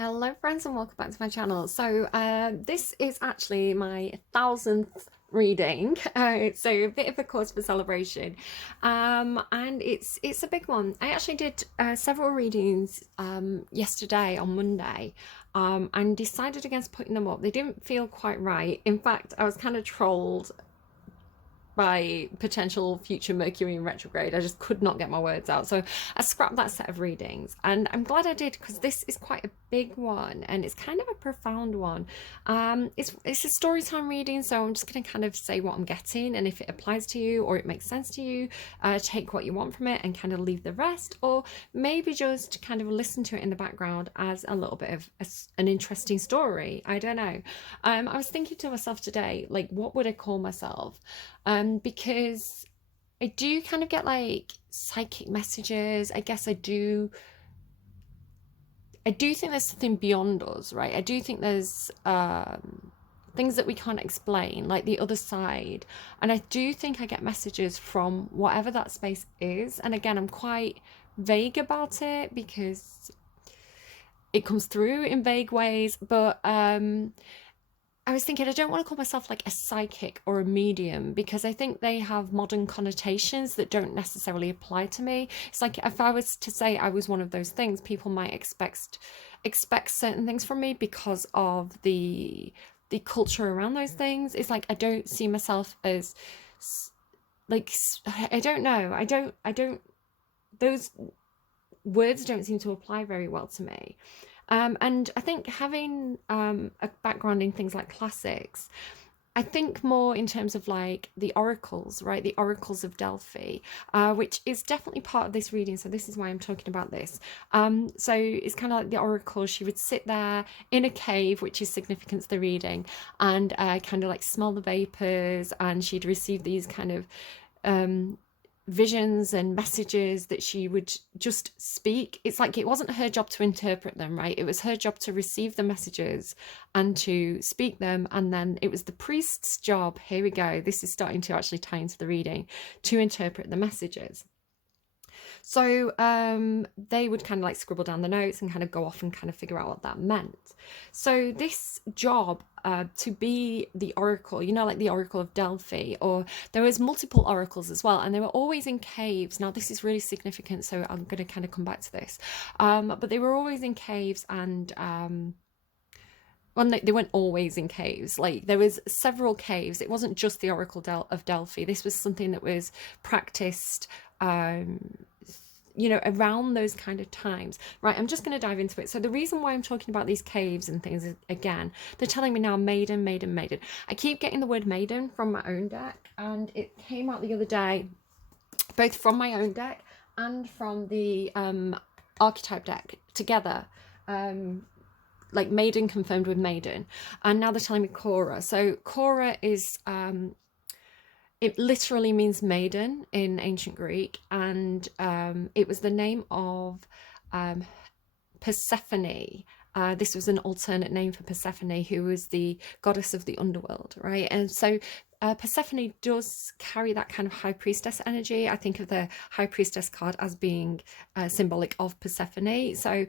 Hello friends and welcome back to my channel. So this is actually my 1000th reading, so a bit of a cause for celebration, and it's a big one. I actually did several readings yesterday on Monday, and decided against putting them up. They didn't feel quite right. In fact, I was kind of trolled by potential future Mercury in retrograde. I just could not get my words out. So I scrapped that set of readings, and I'm glad I did because this is quite a big one and it's kind of a profound one. It's a story time reading, so I'm just going to kind of say what I'm getting, and if it applies to you or it makes sense to you, take what you want from it and kind of leave the rest, or maybe just kind of listen to it in the background as a little bit of an interesting story. I don't know. I was thinking to myself today, like, what would I call myself? Because I do kind of get like psychic messages. I guess I do think there's something beyond us, right? I do think there's things that we can't explain, like the other side. And I do think I get messages from whatever that space is. And again, I'm quite vague about it because it comes through in vague ways, but I was thinking I don't want to call myself like a psychic or a medium because I think they have modern connotations that don't necessarily apply to me. It's like if I was to say I was one of those things, people might expect certain things from me because of the culture around those things. It's like I don't see myself as like, I don't know. I don't those words don't seem to apply very well to me. And I think having a background in things like classics, I think more in terms of like the oracles, right? The oracles of Delphi, which is definitely part of this reading. So this is why I'm talking about this. So it's kind of like the oracle. She would sit there in a cave, which is significant to the reading, and kind of like smell the vapors, and she'd receive these kind of visions and messages that she would just speak. It's like it wasn't her job to interpret them, right? It was her job to receive the messages and to speak them, and then it was the priest's job, here we go, this is starting to actually tie into the reading, to interpret the messages. So they would kind of like scribble down the notes and kind of go off and kind of figure out what that meant. So this job, to be the oracle, you know, like the Oracle of Delphi, or there was multiple oracles as well, and they were always in caves. Now this is really significant, so I'm going to kind of come back to this. But they were always in caves, and well, no, they weren't always in caves. Like there was several caves. It wasn't just the Oracle of Delphi. This was something that was practiced around those kind of times. Right, I'm just going to dive into it. So the reason why I'm talking about these caves and things is, again, they're telling me now Maiden, Maiden, Maiden. I keep getting the word Maiden from my own deck, and it came out the other day, both from my own deck and from the archetype deck together. Like Maiden confirmed with Maiden, and now they're telling me Cora. So Cora is it literally means maiden in ancient Greek, and it was the name of Persephone. This was an alternate name for Persephone, who was the goddess of the underworld, right? And so Persephone does carry that kind of high priestess energy. I think of the high priestess card as being symbolic of Persephone. So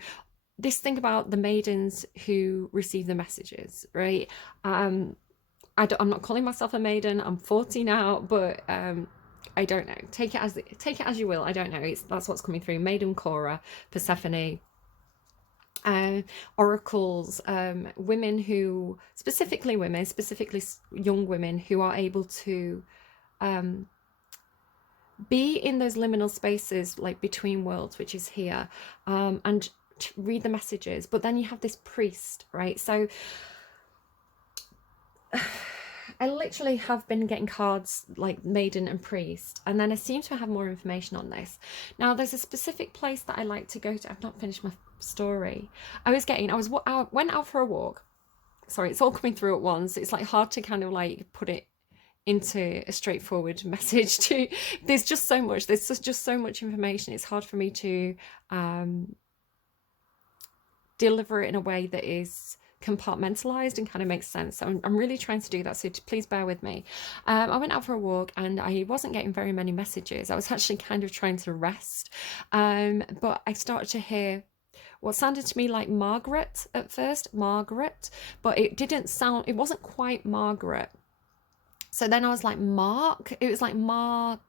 this thing about the maidens who receive the messages, right? I'm not calling myself a maiden. I'm 40 now, but I don't know. Take it as you will. I don't know. That's what's coming through. Maiden, Cora, Persephone, oracles, women who, specifically young women who are able to be in those liminal spaces, like between worlds, which is here, and read the messages. But then you have this priest, right? So I literally have been getting cards like Maiden and Priest, and then I seem to have more information on this. Now, there's a specific place that I like to go to. I've not finished my story. I went out for a walk. Sorry, it's all coming through at once. It's like hard to kind of like put it into a straightforward message. There's just so much. There's just so much information. It's hard for me to deliver it in a way that is compartmentalized and kind of makes sense. So I'm really trying to do that, so please bear with me. I went out for a walk and I wasn't getting very many messages. I was actually kind of trying to rest, but I started to hear what sounded to me like Margaret at first, Margaret, but it didn't sound, it wasn't quite Margaret. So then I was like, Mark? It was like Marg,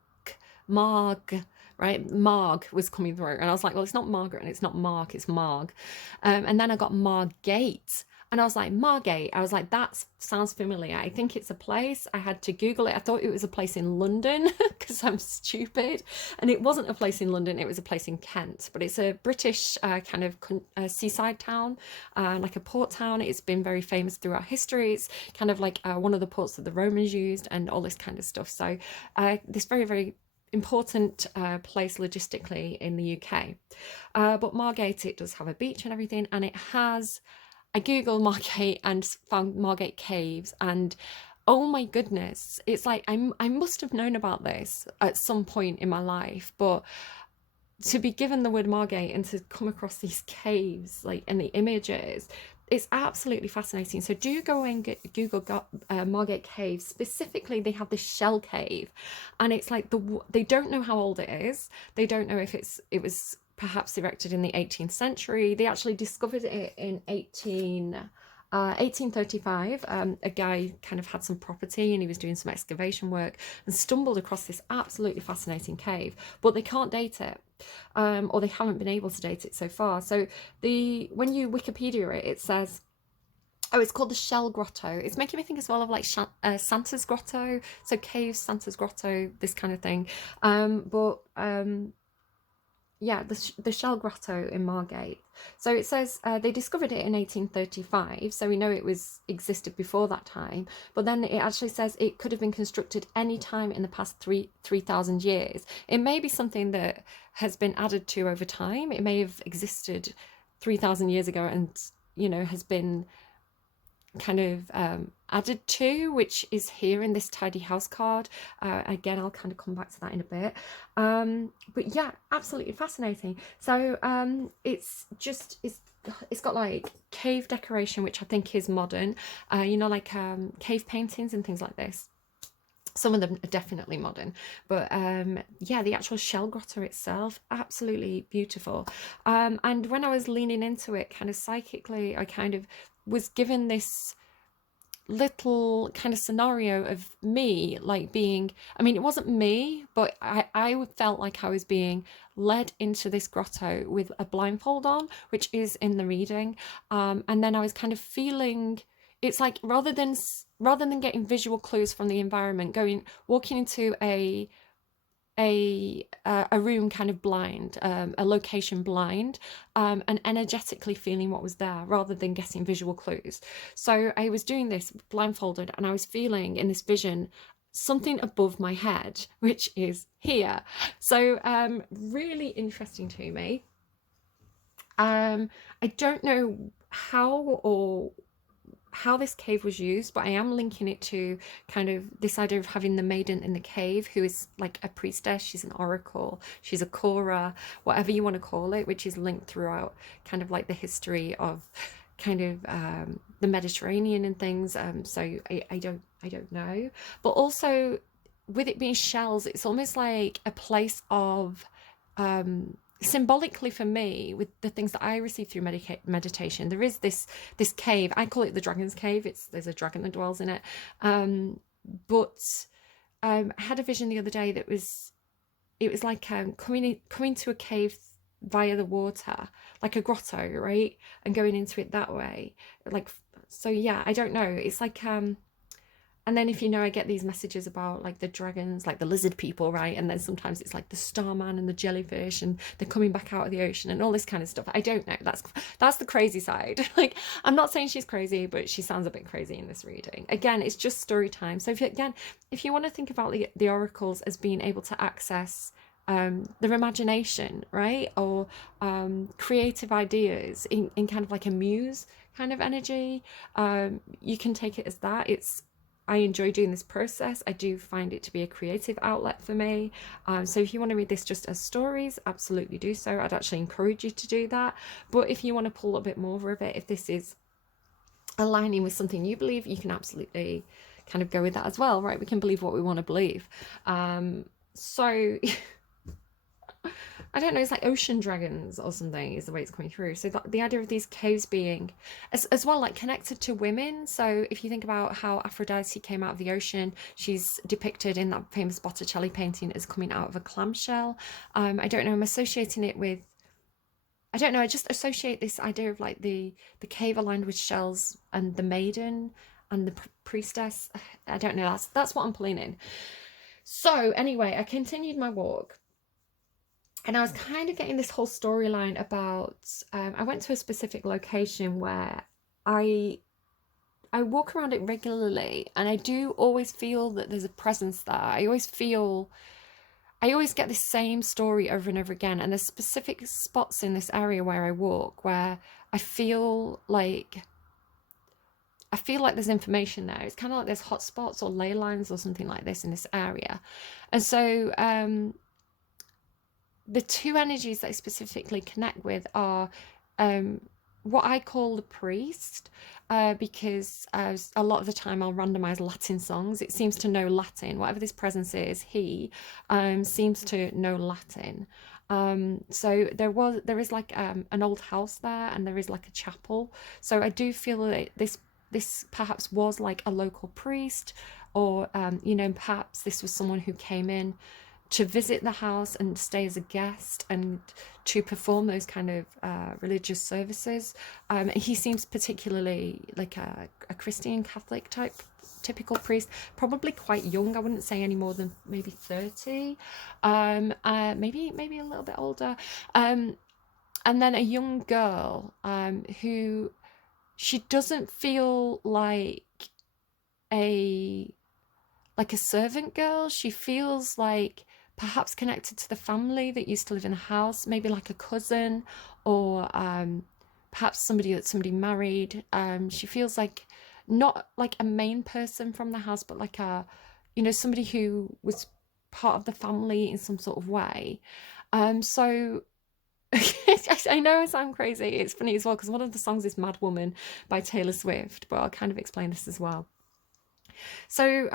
right? Marg was coming through. And I was like, well, it's not Margaret and it's not Mark, it's Marg. And then I got Margate. And I was like, Margate. I was like, that sounds familiar. I think it's a place. I had to Google it. I thought it was a place in London because I'm stupid. And it wasn't a place in London. It was a place in Kent. But it's a British kind of seaside town, like a port town. It's been very famous throughout history. It's kind of like one of the ports that the Romans used and all this kind of stuff. So this very, very important place logistically in the UK. But Margate, it does have a beach and everything. And it has... I googled Margate and found Margate Caves, and oh my goodness, it's like I must have known about this at some point in my life, but to be given the word Margate and to come across these caves, like, and the images, it's absolutely fascinating. So do go and Google Margate Cave. Specifically, they have this shell cave, and it's like they don't know how old it is. They don't know if it was perhaps erected in the 18th century. They actually discovered it in 1835. A guy kind of had some property and he was doing some excavation work and stumbled across this absolutely fascinating cave, but they can't date it, or they haven't been able to date it so far. So when you Wikipedia it, it says, oh, it's called the Shell Grotto. It's making me think as well of like Santa's Grotto, so caves, Santa's Grotto, this kind of thing. Yeah, the Shell Grotto in Margate. So it says they discovered it in 1835, so we know it existed before that time. But then it actually says it could have been constructed any time in the past 3,000 years. It may be something that has been added to over time. It may have existed 3,000 years ago and, you know, has been kind of added to, which is here in this tidy house card. Again, I'll kind of come back to that in a bit. But yeah, absolutely fascinating. So it's got like cave decoration, which I think is modern, you know, like cave paintings and things like this. Some of them are definitely modern, but yeah, the actual shell grotto itself, absolutely beautiful. And when I was leaning into it kind of psychically, I kind of was given this little kind of scenario of me like being, I mean, it wasn't me, but I felt like I was being led into this grotto with a blindfold on, which is in the reading. And then I was kind of feeling, it's like rather than getting visual clues from the environment, walking into a room kind of blind, a location blind, and energetically feeling what was there rather than getting visual clues. So I was doing this blindfolded and I was feeling in this vision something above my head, which is here. So really interesting to me. I don't know how this cave was used, but I am linking it to kind of this idea of having the maiden in the cave, who is like a priestess, she's an oracle, she's a Cora, whatever you want to call it, which is linked throughout kind of like the history of kind of the Mediterranean and things. So I don't know, but also with it being shells, it's almost like a place of symbolically for me, with the things that I receive through meditation, there is this cave. I call it the Dragon's Cave. There's a dragon that dwells in it. But I had a vision the other day that was like coming to a cave via the water, like a grotto, right, and going into it that way. Like, so yeah, I don't know. It's like and then if you know, I get these messages about like the dragons, like the lizard people, right? And then sometimes it's like the starman and the jellyfish and they're coming back out of the ocean and all this kind of stuff. I don't know. That's the crazy side. Like, I'm not saying she's crazy, but she sounds a bit crazy in this reading. Again, it's just story time. So if you want to think about the oracles as being able to access their imagination, right? Or creative ideas in kind of like a muse kind of energy, you can take it as that. I enjoy doing this process. I do find it to be a creative outlet for me. So if you want to read this just as stories, absolutely do so. I'd actually encourage you to do that. But if you want to pull a bit more of it, if this is aligning with something you believe, you can absolutely kind of go with that as well, right? We can believe what we want to believe. So I don't know, it's like ocean dragons or something is the way it's coming through. So the idea of these caves being, as well, like connected to women. So if you think about how Aphrodite came out of the ocean, she's depicted in that famous Botticelli painting as coming out of a clamshell. I don't know, I'm associating it with, I don't know, I just associate this idea of like the cave aligned with shells and the maiden and the priestess. I don't know, that's what I'm pulling in. So anyway, I continued my walk, and I was kind of getting this whole storyline about, I went to a specific location where I I walk around it regularly, and I do always feel that there's a presence there. I always get the same story over and over again, and there's specific spots in this area where I walk where I feel like there's information there. It's kind of like there's hotspots or ley lines or something like this in this area. And so the two energies that I specifically connect with are what I call the priest, because a lot of the time I'll randomize Latin songs. It seems to know Latin. Whatever this presence is, he seems to know Latin. So there is like an old house there, and there is like a chapel. So I do feel that this perhaps was like a local priest, or perhaps this was someone who came in to visit the house and stay as a guest and to perform those kind of religious services. He seems particularly like a Christian Catholic type typical priest, probably quite young. I wouldn't say any more than maybe 30, maybe a little bit older. And then a young girl who, she doesn't feel a like a servant girl. She feels like perhaps connected to the family that used to live in the house, maybe like a cousin, or perhaps somebody married. She feels like not like a main person from the house, but like somebody who was part of the family in some sort of way. So I know I sound crazy. It's funny as well because one of the songs is Mad Woman by Taylor Swift, but I'll kind of explain this as well. So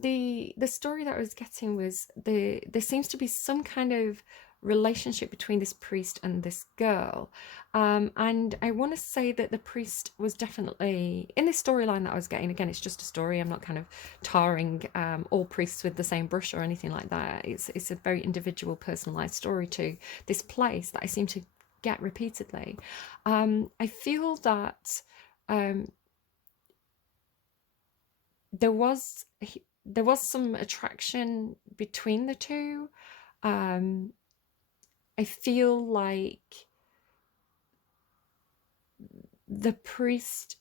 the story that I was getting was there seems to be some kind of relationship between this priest and this girl, and I want to say that the priest was definitely in this storyline that I was getting. Again, it's just a story. I'm not kind of tarring all priests with the same brush or anything like that. It's a very individual, personalized story to this place that I seem to get repeatedly. I feel that there was some attraction between the two. I feel like the priest,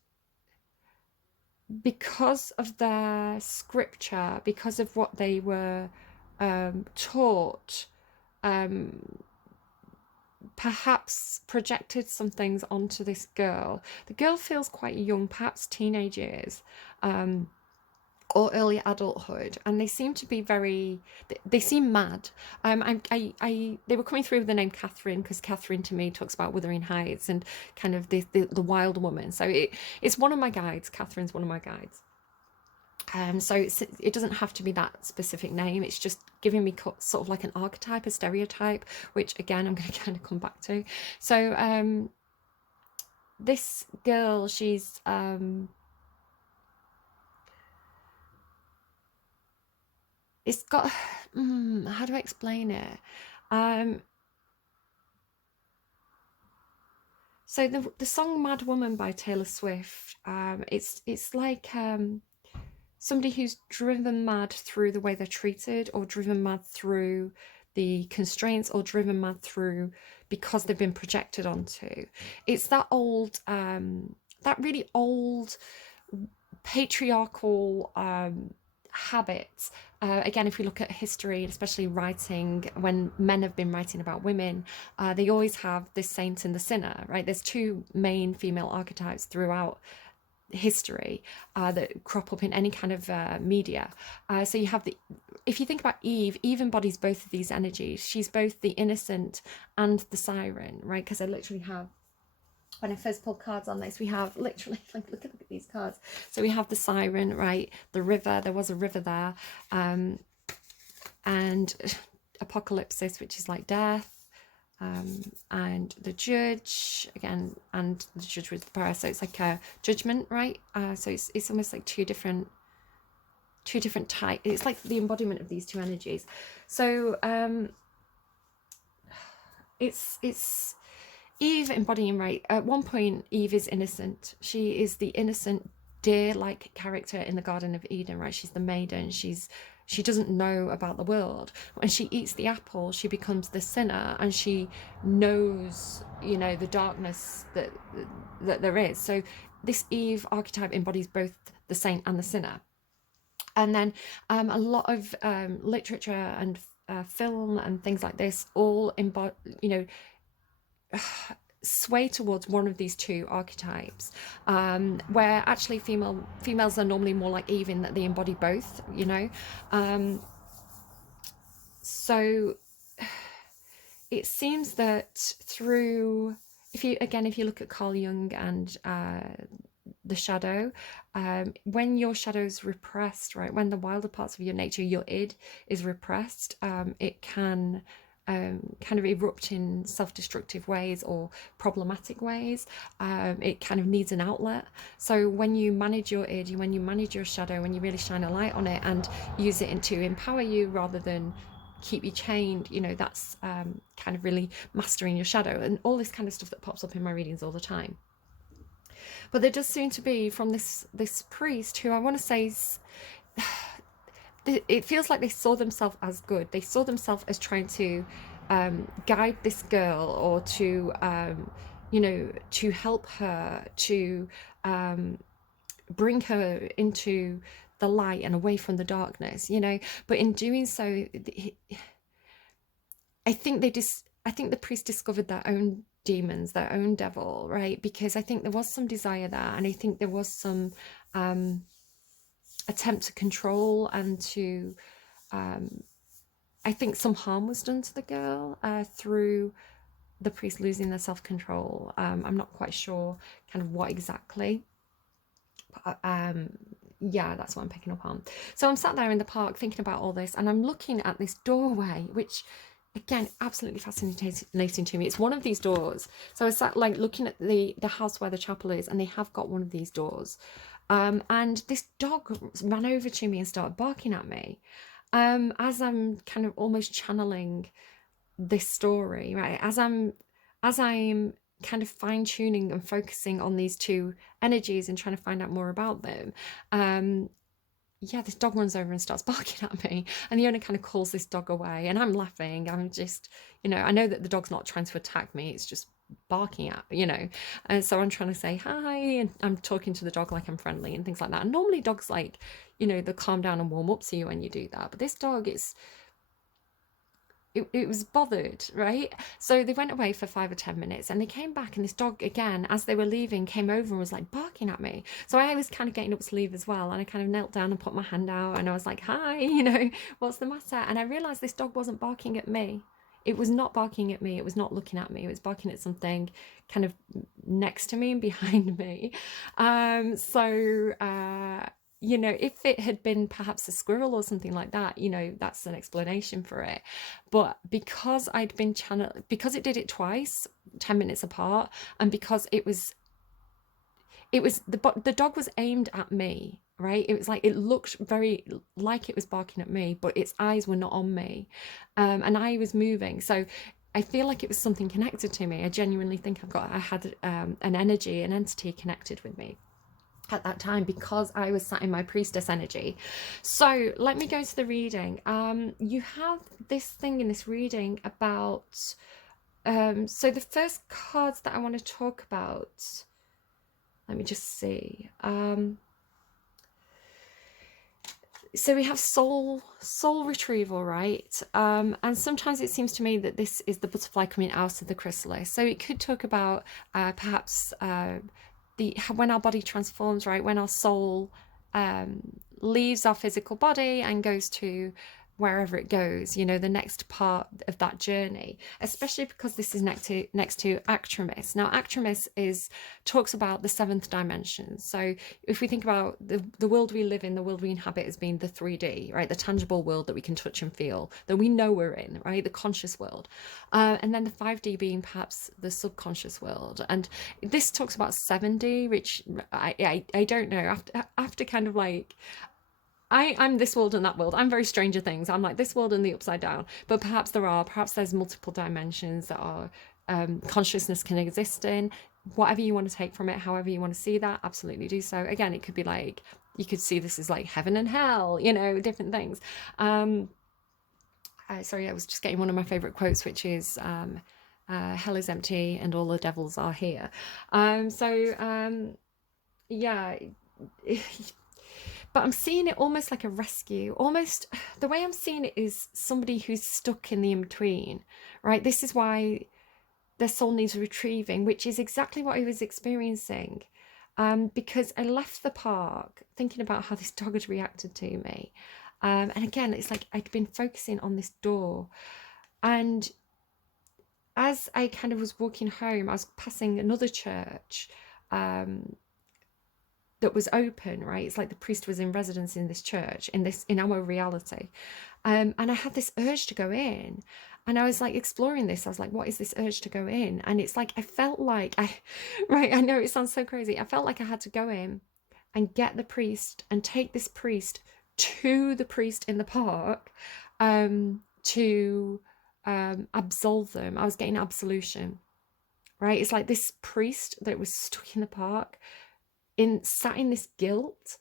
because of their scripture, because of what they were taught, perhaps projected some things onto this girl. The girl feels quite young, perhaps teenage years, or early adulthood, and they seem to be they seem mad. They were coming through with the name Catherine, because Catherine to me talks about Wuthering Heights and kind of the wild woman. So it's one of my guides. Catherine's one of my guides. So it doesn't have to be that specific name. It's just giving me sort of like an archetype, a stereotype, which again I'm going to kind of come back to. So this girl, she's it's got how do I explain it? So the song Mad Woman by Taylor Swift, it's like somebody who's driven mad through the way they're treated, or driven mad through the constraints, or driven mad through because they've been projected onto. It's that old that really old patriarchal habits. Again, if we look at history, and especially writing, when men have been writing about women, they always have the saint and the sinner, right? There's two main female archetypes throughout history that crop up in any kind of media. So you have if you think about Eve embodies both of these energies. She's both the innocent and the siren, right? Because I literally have, when I first pulled cards on this, we have literally, like, look at these cards. So we have the siren, right? The river, there was a river there. And apocalypsis, which is like death, and the judge again, and the judge with the power, so it's like a judgment, right? So it's almost like two different types. It's like the embodiment of these two energies. So it's Eve embodying, right, at one point Eve is innocent. She is the innocent deer-like character in the Garden of Eden, right? She's the maiden. She doesn't know about the world. When she eats the apple, she becomes the sinner, and she knows, you know, the darkness that there is. So this Eve archetype embodies both the saint and the sinner. And then a lot of literature and film and things like this all sway towards one of these two archetypes, where actually females are normally more like Eve in that they embody both, you know. So it seems that through, if you look at Carl Jung and the shadow, when your shadow is repressed, right, when the wilder parts of your nature, your id, is repressed, it can kind of erupt in self-destructive ways or problematic ways. It kind of needs an outlet. So when you manage your id, when you manage your shadow, when you really shine a light on it and use it to empower you rather than keep you chained, you know, that's kind of really mastering your shadow, and all this kind of stuff that pops up in my readings all the time. But there does seem to be, from this priest, who I want to say is, it feels like they saw themselves as good. They saw themselves as trying to guide this girl, or to you know, to help her, to bring her into the light and away from the darkness, you know. But in doing so, I think the priest discovered their own demons, their own devil, right? Because I think there was some desire there, and I think there was some attempt to control, and to I think some harm was done to the girl through the priest losing their self-control. I'm not quite sure kind of what exactly, but yeah, that's what I'm picking up on. So I'm sat there in the park thinking about all this, and I'm looking at this doorway, which again, absolutely fascinating to me. It's one of these doors. So I sat like looking at the house where the chapel is, and they have got one of these doors. And this dog ran over to me and started barking at me, as I'm kind of almost channeling this story, right? As I'm kind of fine-tuning and focusing on these two energies and trying to find out more about them. Yeah, this dog runs over and starts barking at me, and the owner kind of calls this dog away, and I'm laughing. I'm just, you know, I know that the dog's not trying to attack me, it's just barking at, you know. And so I'm trying to say hi, and I'm talking to the dog like I'm friendly and things like that. And normally dogs, like, you know, they calm down and warm up to you when you do that, but this dog is, it was bothered, right? So they went away for 5 or 10 minutes, and they came back, and this dog again, as they were leaving, came over and was like barking at me. So I was kind of getting up to leave as well, and I kind of knelt down and put my hand out, and I was like, hi, you know, what's the matter? And I realized this dog wasn't barking at me. It was not barking at me. It was not looking at me. It was barking at something kind of next to me and behind me. You know, if it had been perhaps a squirrel or something like that, you know, that's an explanation for it. But because I'd been because it did it twice, 10 minutes apart, and because it was the dog was aimed at me, right? It was like, it looked very like it was barking at me, but its eyes were not on me, and I was moving. So I feel like it was something connected to me. I genuinely think I had an energy, an entity connected with me at that time, because I was sat in my priestess energy. So let me go to the reading. You have this thing in this reading about so the first cards that I want to talk about, let me just see. So we have soul retrieval, right? And sometimes it seems to me that this is the butterfly coming out of the chrysalis. So it could talk about perhaps when our body transforms, right? When our soul leaves our physical body and goes to wherever it goes, you know, the next part of that journey, especially because this is next to Actramis. Now Actramis is talks about the seventh dimension. So if we think about the world we live in, the world we inhabit as being the 3D, right, the tangible world that we can touch and feel, that we know we're in, right, the conscious world, and then the 5D being perhaps the subconscious world. And this talks about 7D, which I don't know, after kind of like, I'm this world and that world. I'm very Stranger Things. I'm like this world and the upside down. But perhaps there's multiple dimensions that our consciousness can exist in. Whatever you want to take from it, however you want to see that, absolutely do so. Again, it could be like, you could see this as like heaven and hell, you know, different things. Sorry, I was just getting one of my favorite quotes, which is hell is empty and all the devils are here. Yeah. But I'm seeing it almost like a rescue. Almost the way I'm seeing it is somebody who's stuck in the in-between, right? This is why their soul needs retrieving, which is exactly what I was experiencing. Because I left the park thinking about how this dog had reacted to me. And again, it's like I'd been focusing on this door. And as I kind of was walking home, I was passing another church that was open, right? It's like the priest was in residence in this church, in our reality. And I had this urge to go in. And I was like exploring this. I was like, what is this urge to go in? And it's like, I felt like right, I know it sounds so crazy. I felt like I had to go in and get the priest and take this priest to the priest in the park to absolve them. I was getting absolution, right? It's like this priest that was stuck in the park, sat in this guilt,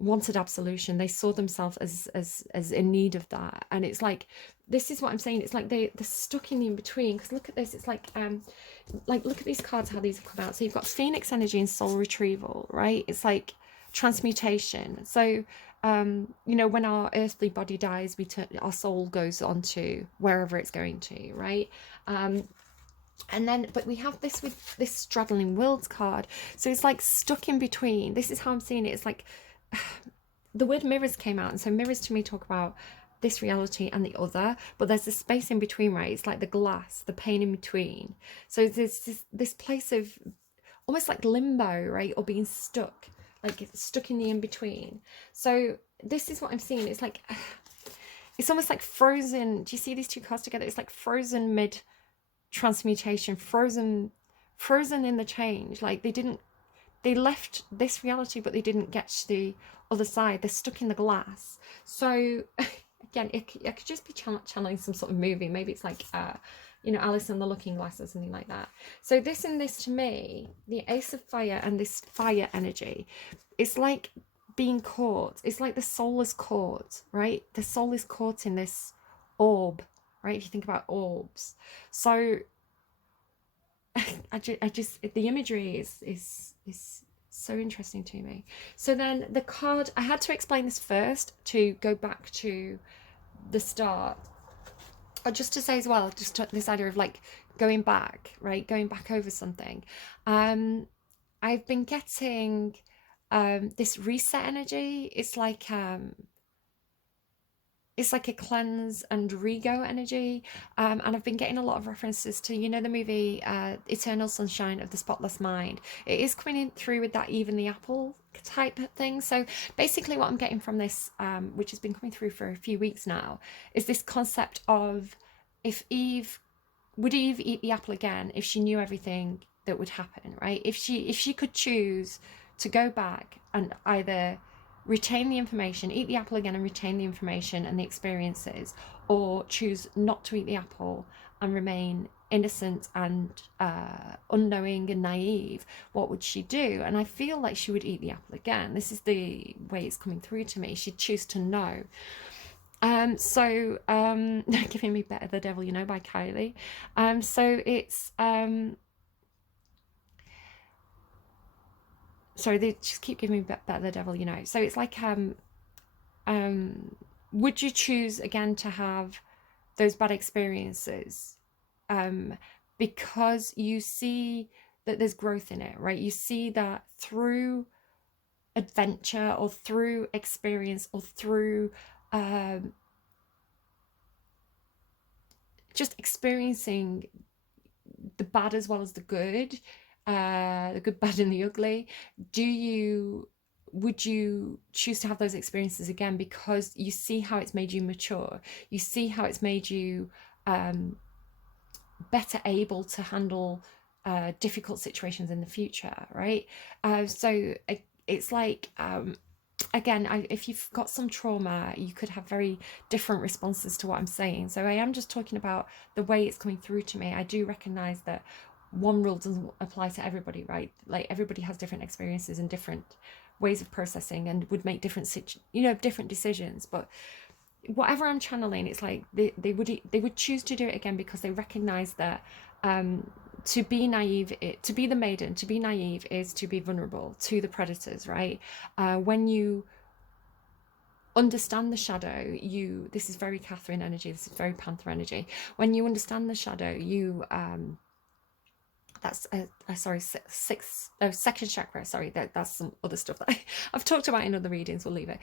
wanted absolution. They saw themselves as in need of that. And it's like, this is what I'm saying, it's like they're stuck in the in-between. Because look at this, it's like look at these cards, how these have come out. So you've got Phoenix energy and soul retrieval, right? It's like transmutation. So you know, when our earthly body dies, our soul goes on to wherever it's going to, right? And then, but we have this with this straddling worlds card. So it's like stuck in between. This is how I'm seeing it. It's like the word mirrors came out. And so mirrors to me talk about this reality and the other, but there's a space in between, right? It's like the glass, the pain in between. So there's this place of almost like limbo, right? Or being stuck, like stuck in the in-between. So this is what I'm seeing. It's like, it's almost like frozen. Do you see these two cards together? It's like frozen mid transmutation, frozen in the change. Like they left this reality, but they didn't get to the other side. They're stuck in the glass. So again, it could just be channeling some sort of movie. Maybe it's like you know, Alice and the Looking Glass or something like that. So this to me, the Ace of Fire and this fire energy, it's like being caught. It's like the soul is caught, right? The soul is caught in this orb, right? If you think about orbs. So I just the imagery is so interesting to me. So then the card, I had to explain this first to go back to the start, or just to say as well, just this idea of like going back, right? Going back over something. I've been getting this reset energy. It's like a cleanse and rego energy, and I've been getting a lot of references to, you know, the movie Eternal Sunshine of the Spotless Mind. It is coming in through with that Eve and the Apple type of thing. So basically what I'm getting from this, which has been coming through for a few weeks now, is this concept of would Eve eat the apple again if she knew everything that would happen, right? If she could choose to go back and either retain the information, eat the apple again and retain the information and the experiences, or choose not to eat the apple and remain innocent and unknowing and naive, what would she do? And I feel like she would eat the apple again. This is the way it's coming through to me. She'd choose to know. Giving me Better the Devil You Know by Kylie. So it's sorry, they just keep giving me Better the Devil You Know. So it's like would you choose again to have those bad experiences because you see that there's growth in it, right? You see that through adventure or through experience or through just experiencing the bad as well as the good, bad, and the ugly. Would you choose to have those experiences again because you see how it's made you mature? You see how it's made you better able to handle difficult situations in the future, right? So it's like, again, if you've got some trauma, you could have very different responses to what I'm saying. So I am just talking about the way it's coming through to me. I do recognize that one rule doesn't apply to everybody, right? Like everybody has different experiences and different ways of processing and would make different different decisions. But whatever I'm channeling, it's like they would choose to do it again because they recognize that to be naive, to be the maiden, to be naive is to be vulnerable to the predators, right? When you understand the shadow, this is very Catherine energy, this is very Panther energy. When you understand the shadow, you that's sorry, second chakra, sorry, that's some other stuff that I've talked about in other readings, we'll leave it.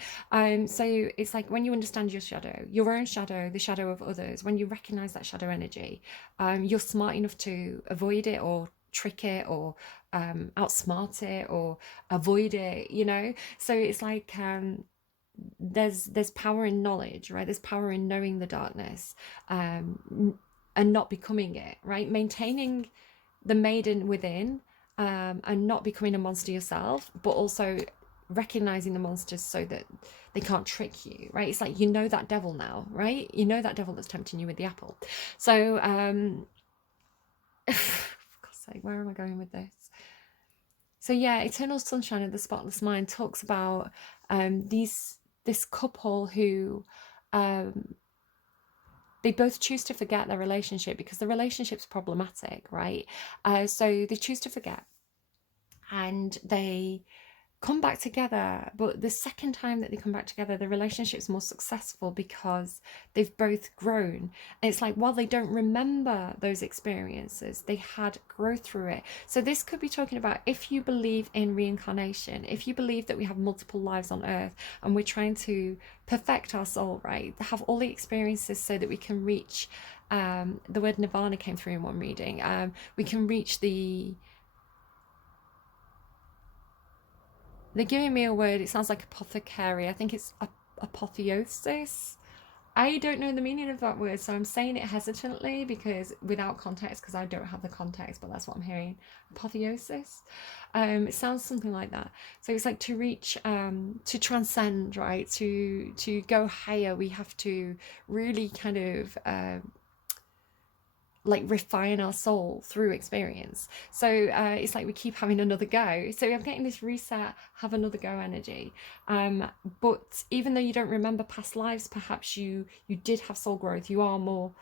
So it's like when you understand your shadow, your own shadow, the shadow of others, when you recognize that shadow energy, you're smart enough to avoid it or trick it or outsmart it or avoid it, so it's like there's power in knowledge, right? There's power in knowing the darkness, and not becoming it, right? Maintaining the maiden within, and not becoming a monster yourself, but also recognizing the monsters so that they can't trick you, right? It's like, that devil now, right? That devil that's tempting you with the apple. So for God's sake, where am I going with this? So yeah, Eternal Sunshine of the Spotless Mind talks about this couple who they both choose to forget their relationship because the relationship's problematic, right? So they choose to forget and they come back together, but the second time that they come back together, the relationship's more successful because they've both grown. And it's like, while they don't remember those experiences, they had growth through it. So this could be talking about, if you believe in reincarnation, if you believe that we have multiple lives on earth and we're trying to perfect our soul, right, have all the experiences so that we can reach, the word nirvana came through in one reading, we can reach they're giving me a word, it sounds like apothecary. I think it's apotheosis. I don't know the meaning of that word, so I'm saying it hesitantly because without context, because I don't have the context, but that's what I'm hearing. Apotheosis. It sounds something like that. So it's like to reach, to transcend, right? To go higher, we have to really kind of like refine our soul through experience. So it's like we keep having another go. So I'm getting this reset, have another go energy. But even though you don't remember past lives, perhaps you did have soul growth. You are more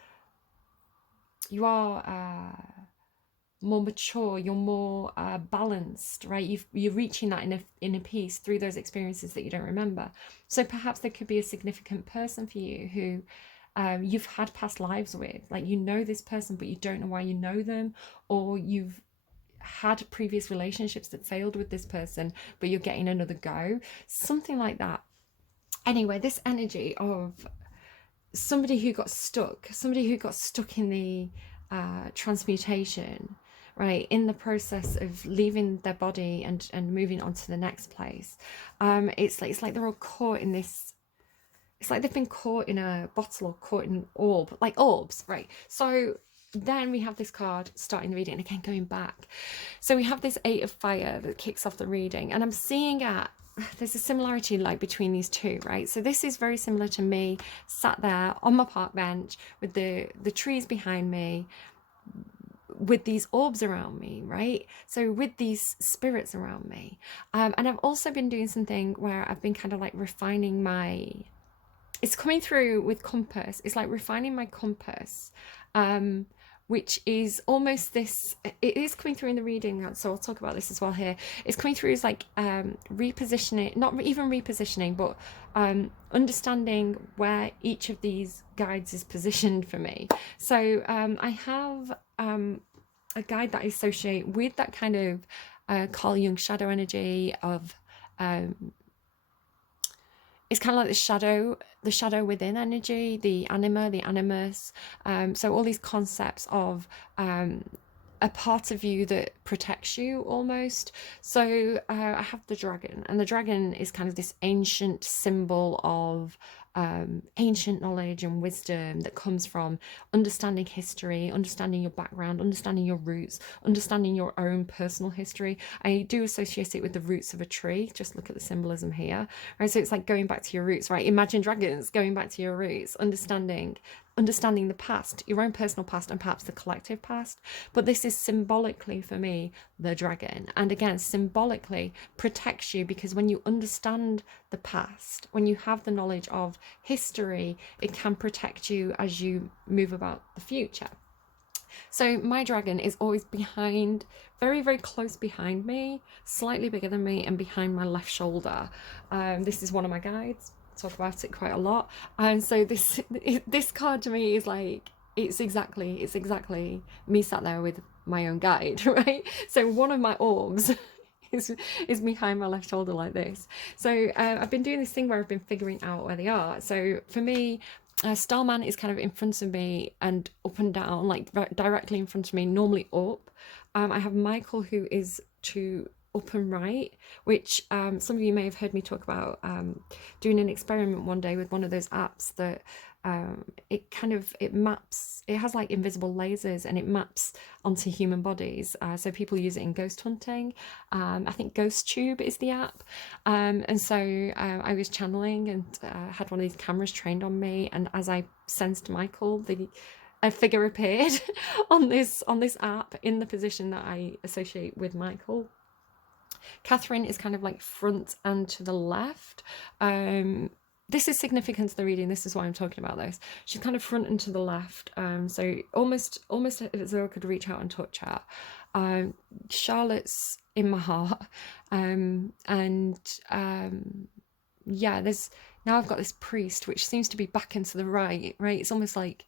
mature, you're more balanced, right? You're reaching that inner peace through those experiences that you don't remember. So perhaps there could be a significant person for you who you've had past lives with, like this person but you don't know why you know them, or you've had previous relationships that failed with this person but you're getting another go, something like that. Anyway, this energy of somebody who got stuck in the transmutation, right, in the process of leaving their body and moving on to the next place. It's like they're all caught in this. It's like they've been caught in a bottle or caught in an orb, like orbs, right? So then we have this card starting the reading, and again going back. So we have this 8 of Fire that kicks off the reading, and I'm seeing there's a similarity like between these two, right? So this is very similar to me sat there on my park bench with the trees behind me, with these orbs around me, right? So with these spirits around me. And I've also been doing something where I've been kind of like refining it's coming through with compass. It's like refining my compass, which is almost this, it is coming through in the reading, so I'll talk about this as well here. It's coming through as like repositioning, not even repositioning, but understanding where each of these guides is positioned for me. So I have a guide that I associate with that kind of Carl Jung shadow energy of it's kind of like the shadow within energy, the anima, the animus. So all these concepts of a part of you that protects you almost. So I have the dragon, and the dragon is kind of this ancient symbol of ancient knowledge and wisdom that comes from understanding history, understanding your background, understanding your roots, understanding your own personal history. I do associate it with the roots of a tree. Just look at the symbolism here, right? So it's like going back to your roots, right? Imagine dragons going back to your roots, understanding the past, your own personal past, and perhaps the collective past. But this is symbolically for me the dragon, and again symbolically protects you, because when you understand the past, when you have the knowledge of history, it can protect you as you move about the future. So my dragon is always behind, very, very close behind me, slightly bigger than me, and behind my left shoulder. This is one of my guides. Talk about it quite a lot. And so this card to me is like, it's exactly me sat there with my own guide, right? So one of my orbs is behind my left shoulder like this. So I've been doing this thing where I've been figuring out where they are. So for me, Starman is kind of in front of me and up and down, like directly in front of me, normally up. I have Michael, who is to up and right, which some of you may have heard me talk about doing an experiment one day with one of those apps that it maps, it has like invisible lasers, and it maps onto human bodies. So people use it in ghost hunting. I think Ghost Tube is the app. And so I was channeling and had one of these cameras trained on me, and as I sensed Michael, a figure appeared on this app in the position that I associate with Michael. Catherine is kind of like front and to the left. This is significant to the reading. This is why I'm talking about this. She's kind of front and to the left. So almost as though I could reach out and touch her. Charlotte's in my heart. Yeah, now I've got this priest, which seems to be back and to the right, right? It's almost like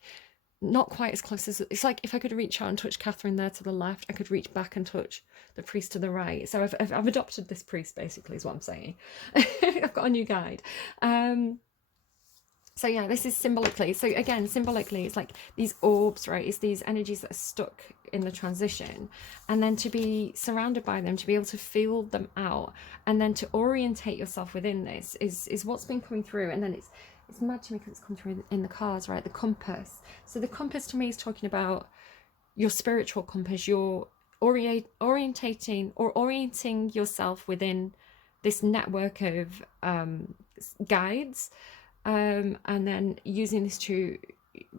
not quite as close as, it's like if I could reach out and touch Catherine there to the left, I could reach back and touch the priest to the right. So I've adopted this priest, basically, is what I'm saying. I've got a new guide. So yeah, this is symbolically. So again, symbolically, it's like these orbs, right? It's these energies that are stuck in the transition, and then to be surrounded by them, to be able to feel them out, and then to orientate yourself within this is what's been coming through. And then it's mad to me because it's come through in the cards, right? The compass. So the compass to me is talking about your spiritual compass. You're orientating yourself within this network of guides, and then using this to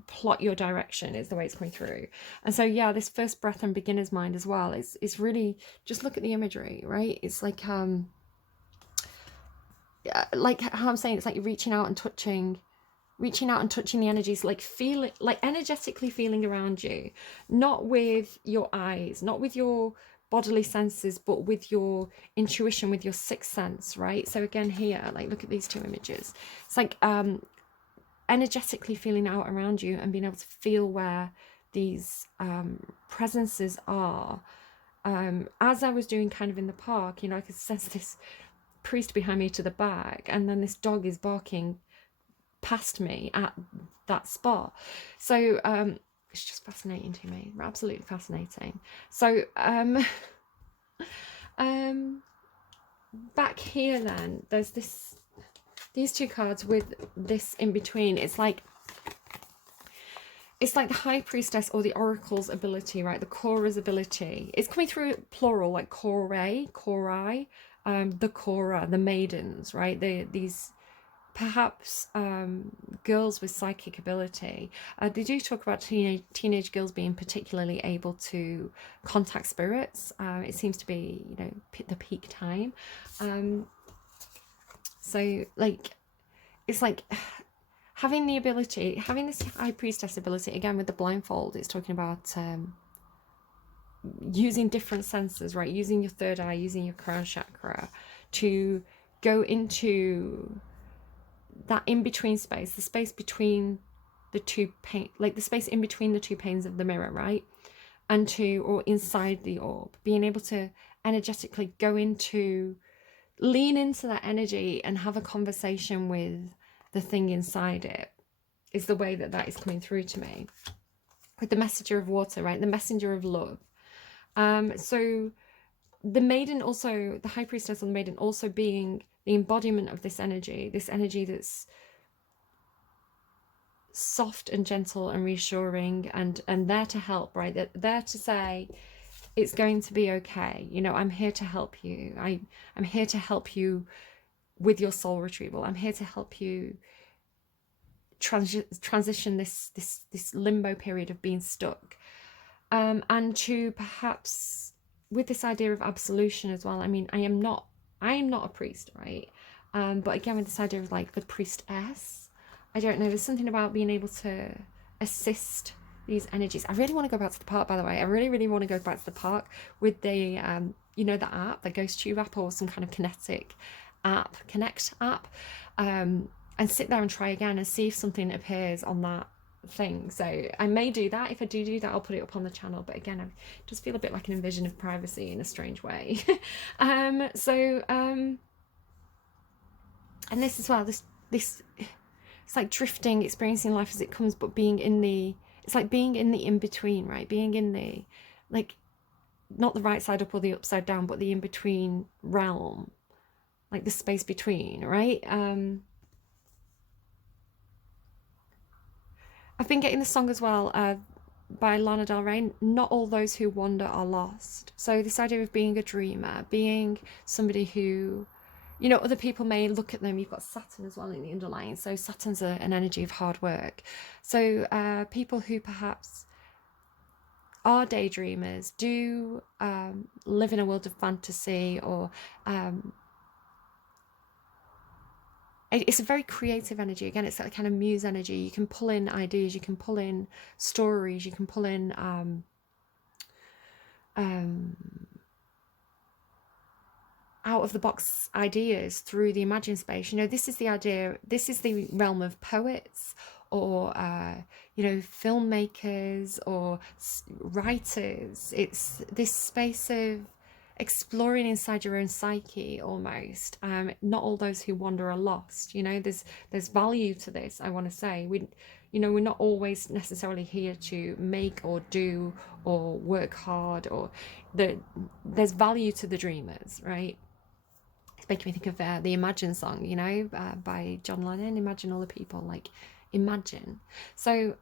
plot your direction is the way it's coming through. And so yeah, this first breath and beginner's mind as well is really, just look at the imagery, right? It's like how I'm saying, it's like you're reaching out and touching the energies, like feel it, like energetically feeling around you, not with your eyes, not with your bodily senses, but with your intuition, with your sixth sense, right? So again here, like look at these two images. It's like energetically feeling out around you and being able to feel where these presences are. As I was doing kind of in the park, I could sense this priest behind me to the back, and then this dog is barking past me at that spot. So it's just fascinating to me, absolutely fascinating. So back here then, there's these two cards with this in between. It's like the High Priestess or the Oracle's ability, right? The Cora's ability. It's coming through plural, like Corai, the Cora, the maidens, right? These perhaps girls with psychic ability. They do talk about teenage girls being particularly able to contact spirits. It seems to be, the peak time. So like, it's like having the ability, having this High Priestess ability, again with the blindfold, it's talking about using different senses, right? Using your third eye, using your crown chakra to go into that in-between space, the space between the two like the space in between the two panes of the mirror, right? Or inside the orb, being able to energetically go into lean into that energy and have a conversation with the thing inside it, is the way that is coming through to me. With the messenger of water, right? The messenger of love. So the maiden also, the high priestess or the maiden also being the embodiment of this energy that's soft and gentle and reassuring and there to help, right? That there to say, it's going to be okay. You know, I'm here to help you. I'm here to help you with your soul retrieval. I'm here to help you transition this limbo period of being stuck. And to perhaps with this idea of absolution as well. I mean, I am not a priest, right? But again, with this idea of like the priestess, I don't know, there's something about being able to assist these energies. I really want to go back to the park, by the way. I really want to go back to the park with the you know, the app, the Ghost Tube app, or some kind of kinetic app, Connect app, and sit there and try again and see if something appears on that thing. So I may do that. If I do that, I'll put it up on the channel. But again, I just feel a bit like an invasion of privacy in a strange way. And this as well, this it's like drifting, experiencing life as it comes, but being in the, it's like being in the in-between, right? Being in the, like, not the right side up or the upside down, but the in-between realm, like the space between, right? I've been getting the song as well by Lana Del Rey, Not All Those Who Wander Are Lost. So this idea of being a dreamer, being somebody who, you know, other people may look at them. You've got Saturn as well in the underlying. So Saturn's an energy of hard work. So people who perhaps are daydreamers do live in a world of fantasy, or it's a very creative energy. Again, it's that kind of muse energy. You can pull in ideas, you can pull in stories, you can pull in out of the box ideas through the imagine space. You know, this is the idea, this is the realm of poets, or you know, filmmakers or writers. It's this space of exploring inside your own psyche almost. Not all those who wander are lost. You know, there's value to this. I want to say, you know, we're not always necessarily here to make or do or work hard, or there's value to the dreamers, right? It's making me think of the Imagine song, you know, by John Lennon. Imagine all the people, like, imagine. So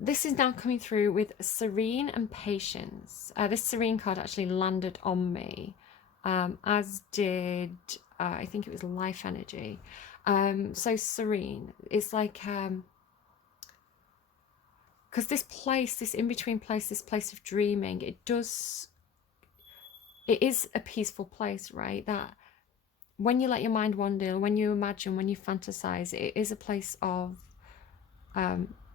this is now coming through with serene and patience. This serene card actually landed on me, as did I think it was life energy. So serene, it's like because this place, this in-between place, this place of dreaming, it is a peaceful place, right? That when you let your mind wander, when you imagine, when you fantasize, it is a place of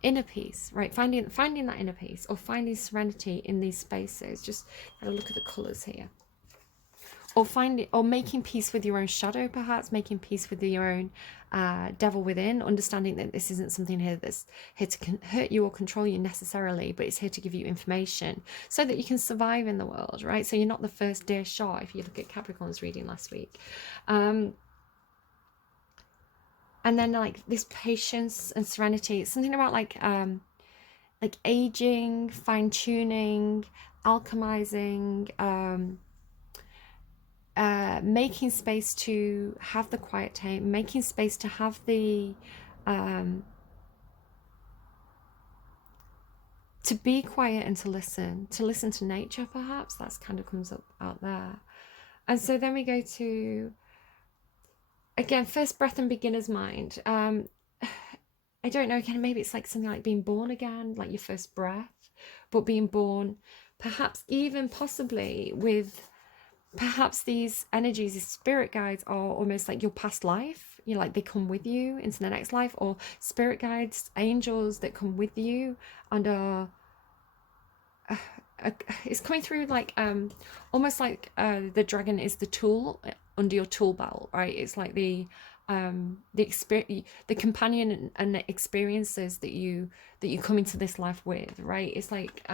inner peace, right? Finding that inner peace, or finding serenity in these spaces. Just have a look at the colors here. Or making peace with your own shadow, perhaps making peace with your own devil within, understanding that this isn't something here that's here to hurt you or control you necessarily, but it's here to give you information so that you can survive in the world, right? So you're not the first deer shot, if you look at Capricorn's reading last week. And then like this patience and serenity, it's something about like aging, fine-tuning, alchemizing, making space to have the quiet time, making space to have the to be quiet and to listen to nature, perhaps. That's kind of comes up out there. And so then we go to, again, first breath and beginner's mind. I don't know, again, maybe it's like something like being born again, like your first breath, but being born perhaps even possibly with perhaps these energies, these spirit guides are almost like your past life. You know, like they come with you into the next life, or spirit guides, angels that come with you and are it's coming through like almost like the dragon is the tool under your tool belt, right? It's like the experience, the companion and the experiences that you come into this life with, right? It's like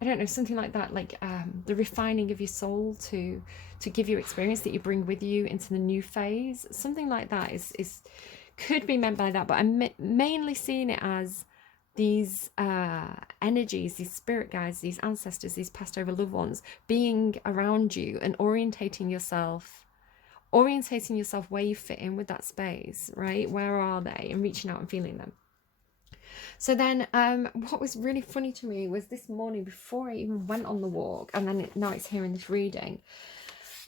I don't know, something like that, like the refining of your soul to give you experience that you bring with you into the new phase. Something like that is could be meant by that, but I'm mainly seeing it as these energies, these spirit guides, these ancestors, these passed over loved ones being around you and orientating yourself where you fit in with that space, right? Where are they? And reaching out and feeling them. So then what was really funny to me was this morning, before I even went on the walk, and then now it's here in this reading,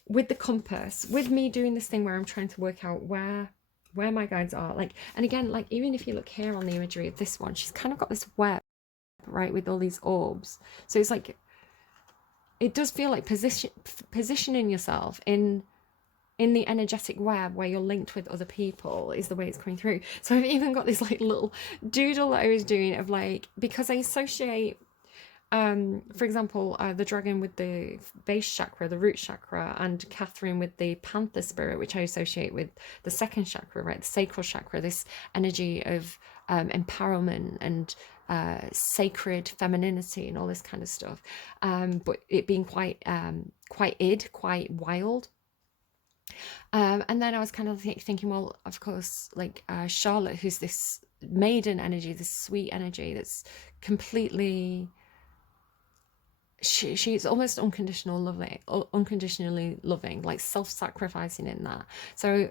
with the compass, with me doing this thing where I'm trying to work out where my guides are, like, and again, like, even if you look here on the imagery of this one, she's kind of got this web, right, with all these orbs. So it's like, it does feel like positioning yourself in the energetic web where you're linked with other people is the way it's coming through. So I've even got this like little doodle that I was doing of like, because I associate for example, the dragon with the base chakra, the root chakra, and Catherine with the panther spirit, which I associate with the second chakra, right, the sacral chakra, this energy of empowerment and sacred femininity and all this kind of stuff, but it being quite quite wild. And then I was kind of thinking, well, of course, like Charlotte, who's this maiden energy, this sweet energy that's completely, she's almost unconditionally loving, like self-sacrificing in that. So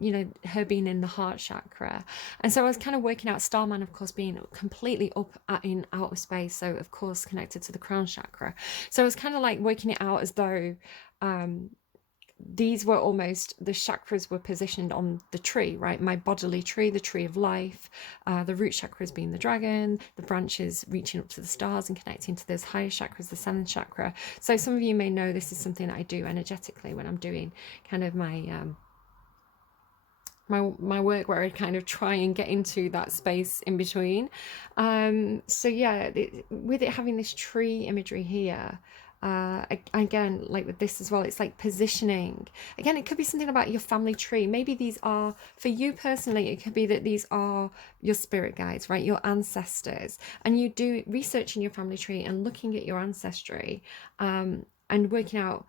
you know, her being in the heart chakra. And so I was kind of working out Starman, of course, being completely up in outer space, so of course connected to the crown chakra. So I was kind of like working it out as though these were almost, the chakras were positioned on the tree, right? My bodily tree, the tree of life, the root chakras being the dragon, the branches reaching up to the stars and connecting to those higher chakras, the seventh chakra. So some of you may know this is something that I do energetically when I'm doing kind of my my work, where I kind of try and get into that space in between. So yeah, with it having this tree imagery here, again, like with this as well, it's like positioning. Again, it could be something about your family tree. Maybe these are, for you personally, it could be that these are your spirit guides, right, your ancestors, and you do research in your family tree and looking at your ancestry, and working out,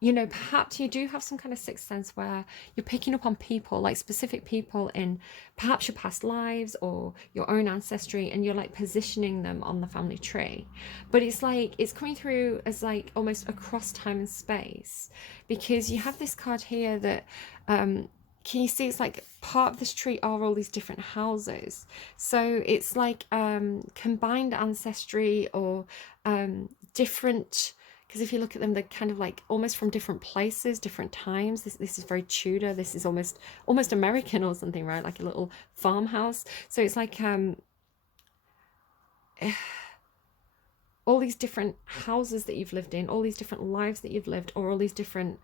you know, perhaps you do have some kind of sixth sense where you're picking up on people, like specific people in perhaps your past lives or your own ancestry, and you're like positioning them on the family tree. But it's like, it's coming through as like almost across time and space, because you have this card here that can you see, it's like part of this tree are all these different houses. So it's like combined ancestry, or different, because if you look at them, they're kind of like almost from different places, different times. This is very Tudor. This is almost American or something, right? Like a little farmhouse. So it's like all these different houses that you've lived in, all these different lives that you've lived, or all these different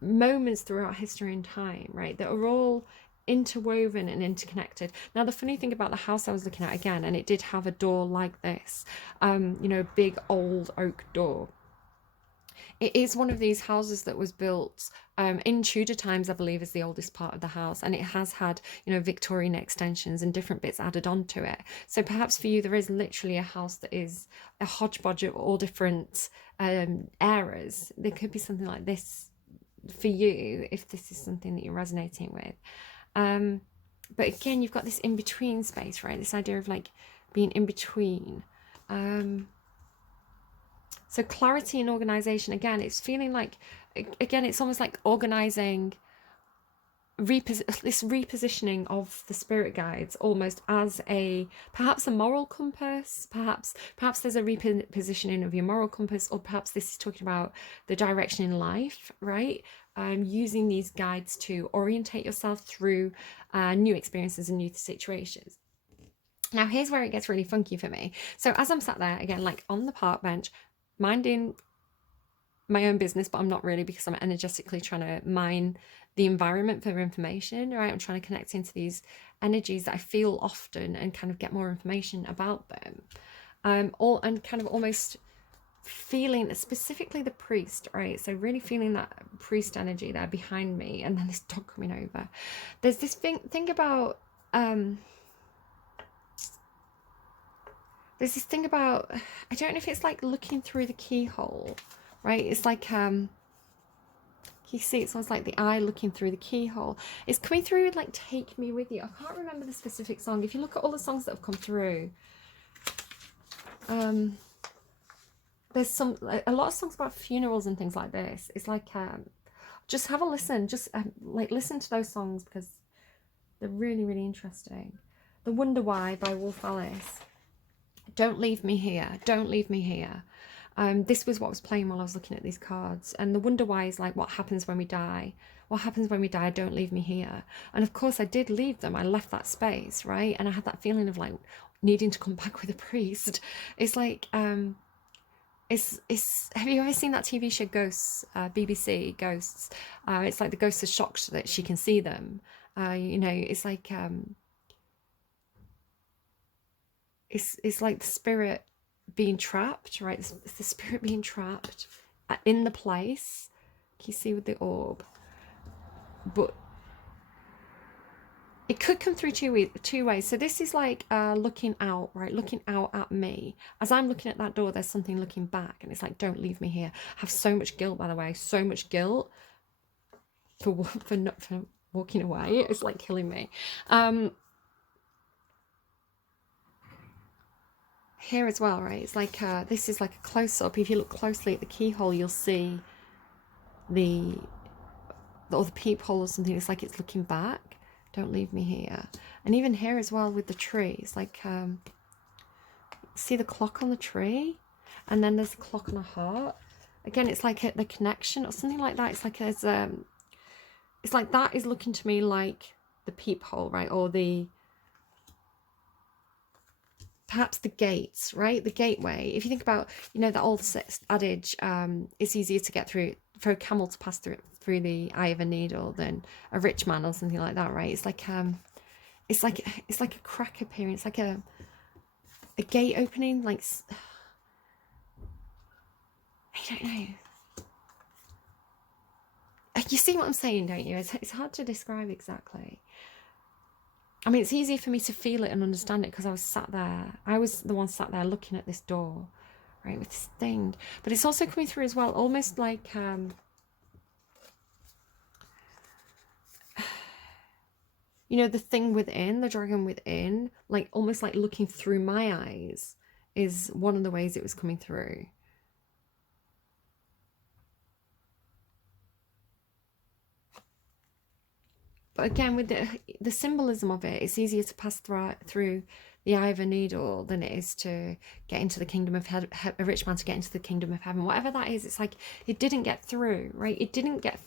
moments throughout history and time, right, that are all interwoven and interconnected. Now, the funny thing about the house I was looking at, again, and it did have a door like this, you know, big old oak door. It is one of these houses that was built in Tudor times, I believe, is the oldest part of the house, and it has had, you know, Victorian extensions and different bits added onto it. So perhaps for you, there is literally a house that is a hodgepodge of all different eras. There could be something like this for you if this is something that you're resonating with. But again, you've got this in-between space, right? This idea of like being in between. So clarity and organization, again, it's feeling like, again, it's almost like organizing, this repositioning of the spirit guides almost as a, perhaps a moral compass, perhaps there's a repositioning of your moral compass, or perhaps this is talking about the direction in life, right? Using these guides to orientate yourself through new experiences and new situations. Now, here's where it gets really funky for me. So as I'm sat there, again, like on the park bench, minding my own business, but I'm not really, because I'm energetically trying to mine the environment for information, right? I'm trying to connect into these energies that I feel often and kind of get more information about them. And kind of almost feeling, specifically the priest, right? So really feeling that priest energy there behind me, and then this dog coming over. There's this thing about there's this thing about, I don't know if it's like looking through the keyhole, right? It's like, you see, it's almost like the eye looking through the keyhole. It's coming through with like Take Me With You. I can't remember the specific song. If you look at all the songs that have come through, there's a lot of songs about funerals and things like this. It's like, just have a listen. Just like listen to those songs because they're really, really interesting. The Wonder Why by Wolf Alice. Don't leave me here. Don't leave me here. This was what was playing while I was looking at these cards. And the Wonder Why is like, what happens when we die? What happens when we die? Don't leave me here. And of course I did leave them. I left that space, right? And I had that feeling of like needing to come back with a priest. It's like, it's have you ever seen that TV show Ghosts, BBC Ghosts? It's like the ghosts are shocked that she can see them. You know, it's like it's like the spirit being trapped, right? It's the spirit being trapped in the place. Can you see with the orb? But it could come through two ways. So this is like looking out, right? Looking out at me. As I'm looking at that door, there's something looking back. And it's like, don't leave me here. I have so much guilt, by the way. So much guilt for walking away. It's like killing me. Here as well, right? It's like, this is like a close-up. If you look closely at the keyhole, you'll see or the peephole or something. It's like it's looking back. Don't leave me here. And even here as well with the tree, it's like, see the clock on the tree? And then there's a clock on a heart. Again, it's like the connection or something like that. It's like it's like that is looking to me like the peephole, right? Or perhaps the gates, right? The gateway. If you think about, you know, the old adage, it's easier to get through for a camel to pass through the eye of a needle than a rich man or something like that, right? It's like a crack appearing. It's like a gate opening, like, I don't know. You see what I'm saying, don't you? It's hard to describe exactly. I mean, it's easy for me to feel it and understand it because I was sat there. I was the one sat there looking at this door, right, with this thing. But it's also coming through as well, almost like, you know, the thing within, the dragon within, like almost like looking through my eyes is one of the ways it was coming through. But again, with the symbolism of it, it's easier to pass through the eye of a needle than it is to get into the kingdom of heaven, a rich man to get into the kingdom of heaven. Whatever that is, it's like it didn't get through, right? It didn't get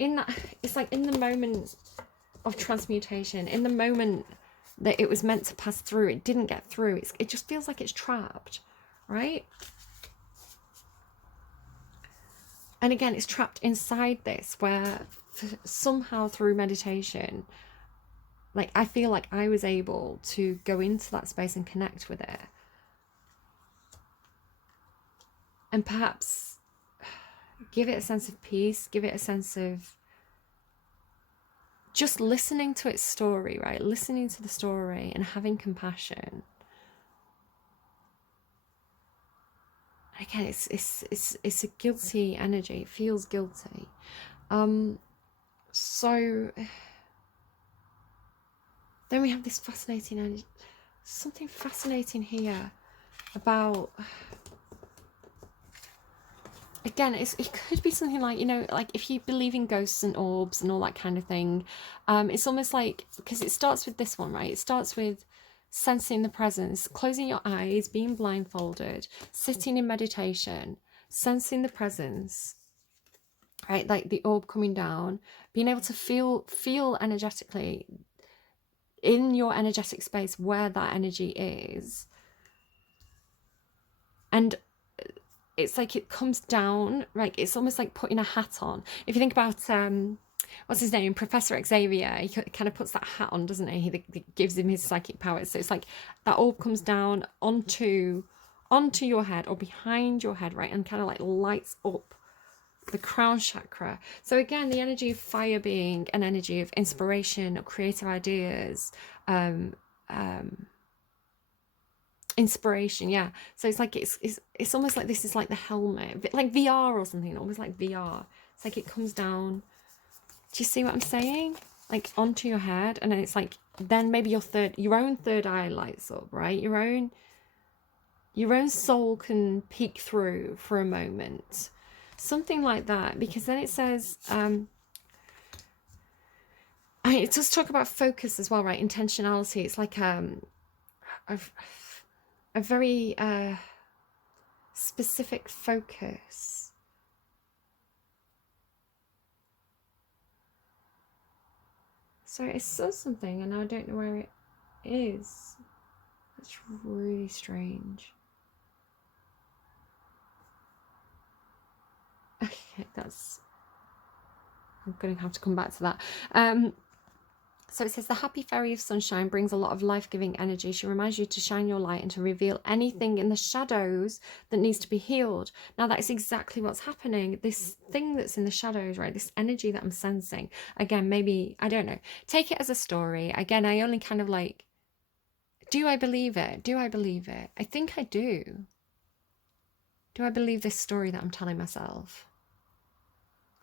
in that. It's like in the moment of transmutation, in the moment that it was meant to pass through, it didn't get through. It just feels like it's trapped, right? And again, it's trapped inside this where somehow through meditation, like I feel like I was able to go into that space and connect with it. And perhaps give it a sense of peace, give it a sense of just listening to its story, right? Listening to the story and having compassion. Again, it's a guilty energy. It feels guilty. So then we have this fascinating energy. Something fascinating here about, again, it could be something like, you know, like if you believe in ghosts and orbs and all that kind of thing, it's almost like, because it starts with this one, right? It starts with sensing the presence, closing your eyes, being blindfolded, sitting in meditation, sensing the presence, right? Like the orb coming down, being able to feel energetically in your energetic space where that energy is. And it's like it comes down, like it's almost like putting a hat on. If you think about what's his name, Professor Xavier, he kind of puts that hat on, doesn't he? He gives him his psychic powers. So it's like that orb comes down onto your head or behind your head, right, and kind of like lights up the crown chakra. So again, the energy of fire being an energy of inspiration or creative ideas, Inspiration, yeah. So it's like it's almost like this is like the helmet, a bit like VR or something, almost like VR. It's like it comes down. Do you see what I'm saying? Like onto your head, and then it's like then maybe your own third eye lights up, right? Your own soul can peek through for a moment, something like that. Because then it says, it does talk about focus as well, right? Intentionality. It's like a very specific focus. So it says something, and I don't know where it is. That's really strange. Okay, I'm going to have to come back to that. So it says, the happy fairy of sunshine brings a lot of life-giving energy. She reminds you to shine your light and to reveal anything in the shadows that needs to be healed. Now, that is exactly what's happening. This thing that's in the shadows, right? This energy that I'm sensing. Again, maybe, I don't know. Take it as a story. Again, I only kind of like, do I believe it? Do I believe it? I think I do. Do I believe this story that I'm telling myself?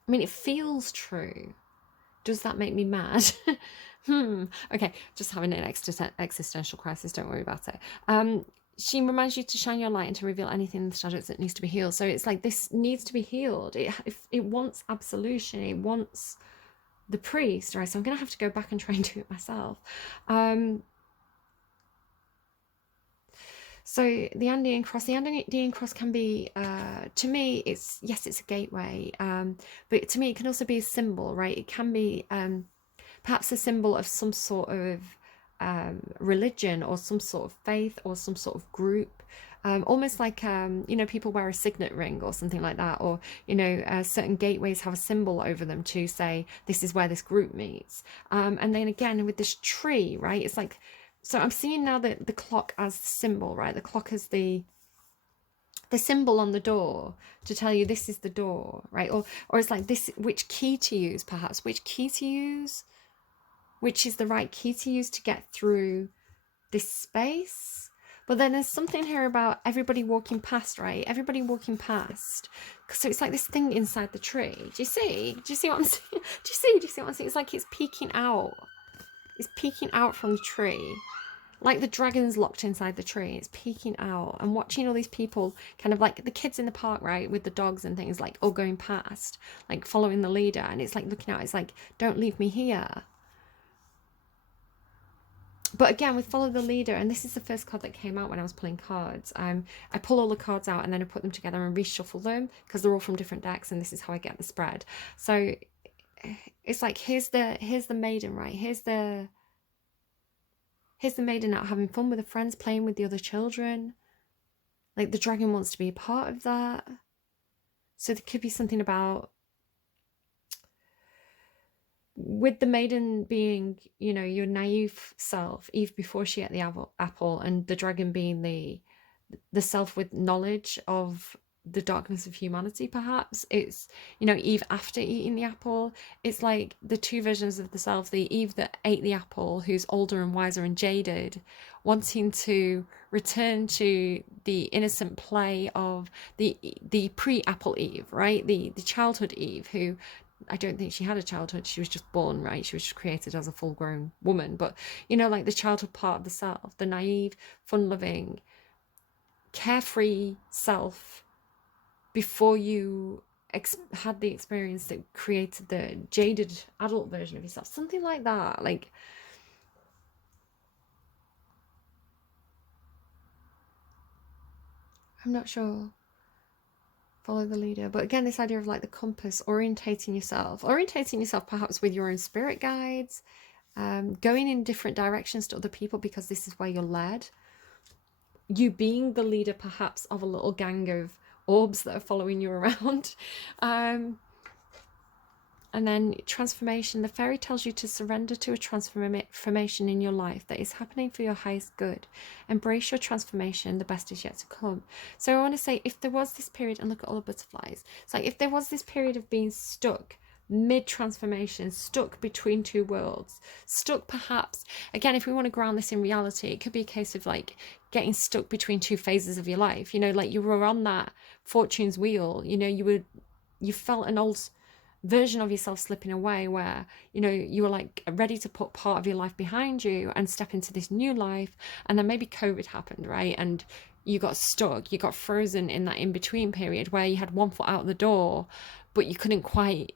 I mean, it feels true. Does that make me mad? Okay, just having an existential crisis. Don't worry about it. She reminds you to shine your light and to reveal anything in the shadows that needs to be healed. So it's like this needs to be healed. It wants absolution. It wants the priest, right? So I'm going to have to go back and try and do it myself. So the Andean cross can be, to me, it's a gateway, but to me it can also be a symbol, right? It can be perhaps a symbol of some sort of religion or some sort of faith or some sort of group, almost like people wear a signet ring or something like that, or certain gateways have a symbol over them to say this is where this group meets, and then again with this tree, right? It's like, so I'm seeing now the clock as the symbol, right? The clock as the symbol on the door to tell you this is the door, right? Or it's like this, which key to use, perhaps, which key to use, which is the right key to use to get through this space. But then there's something here about everybody walking past, right? Everybody walking past. So it's like this thing inside the tree. Do you see? Do you see what I'm saying? Do you see what I'm saying? It's like it's peeking out. It's peeking out from the tree. Like the dragon's locked inside the tree. It's peeking out and watching all these people, kind of like the kids in the park, right? With the dogs and things, like all going past, like following the leader. And it's like looking out. It's like, don't leave me here. But again, with follow the leader, and this is the first card that came out when I was pulling cards. I pull all the cards out and then I put them together and reshuffle them because they're all from different decks, and this is how I get the spread. So it's like, here's the maiden, right? Here's the maiden out having fun with her friends, playing with the other children. Like the dragon wants to be a part of that. So there could be something about, with the maiden being, your naive self, Eve before she ate the apple, and the dragon being the self with knowledge of the darkness of humanity, perhaps. It's, Eve after eating the apple. It's like the two versions of the self, the Eve that ate the apple, who's older and wiser and jaded, wanting to return to the innocent play of the pre-apple Eve, right? The childhood Eve, who, I don't think she had a childhood. She was just born, right? She was just created as a full-grown woman. But, like the childhood part of the self, the naive, fun-loving, carefree self before you had the experience that created the jaded adult version of yourself. Something like that. Like, I'm not sure. Follow the leader. But again, this idea of like the compass, orientating yourself perhaps with your own spirit guides, going in different directions to other people because this is where you're led. You being the leader perhaps of a little gang of orbs that are following you around. And then transformation. The fairy tells you to surrender to a transformation in your life that is happening for your highest good. Embrace your transformation. The best is yet to come. So I want to say, if there was this period, and look at all the butterflies. It's like if there was this period of being stuck mid-transformation, stuck between two worlds, stuck perhaps, again, if we want to ground this in reality, it could be a case of like getting stuck between two phases of your life, you know, like you were on that fortune's wheel, you know, you felt an old version of yourself slipping away, where, you know, you were like ready to put part of your life behind you and step into this new life, and then maybe COVID happened, right? And you got stuck, you got frozen in that in-between period where you had one foot out the door, but you couldn't quite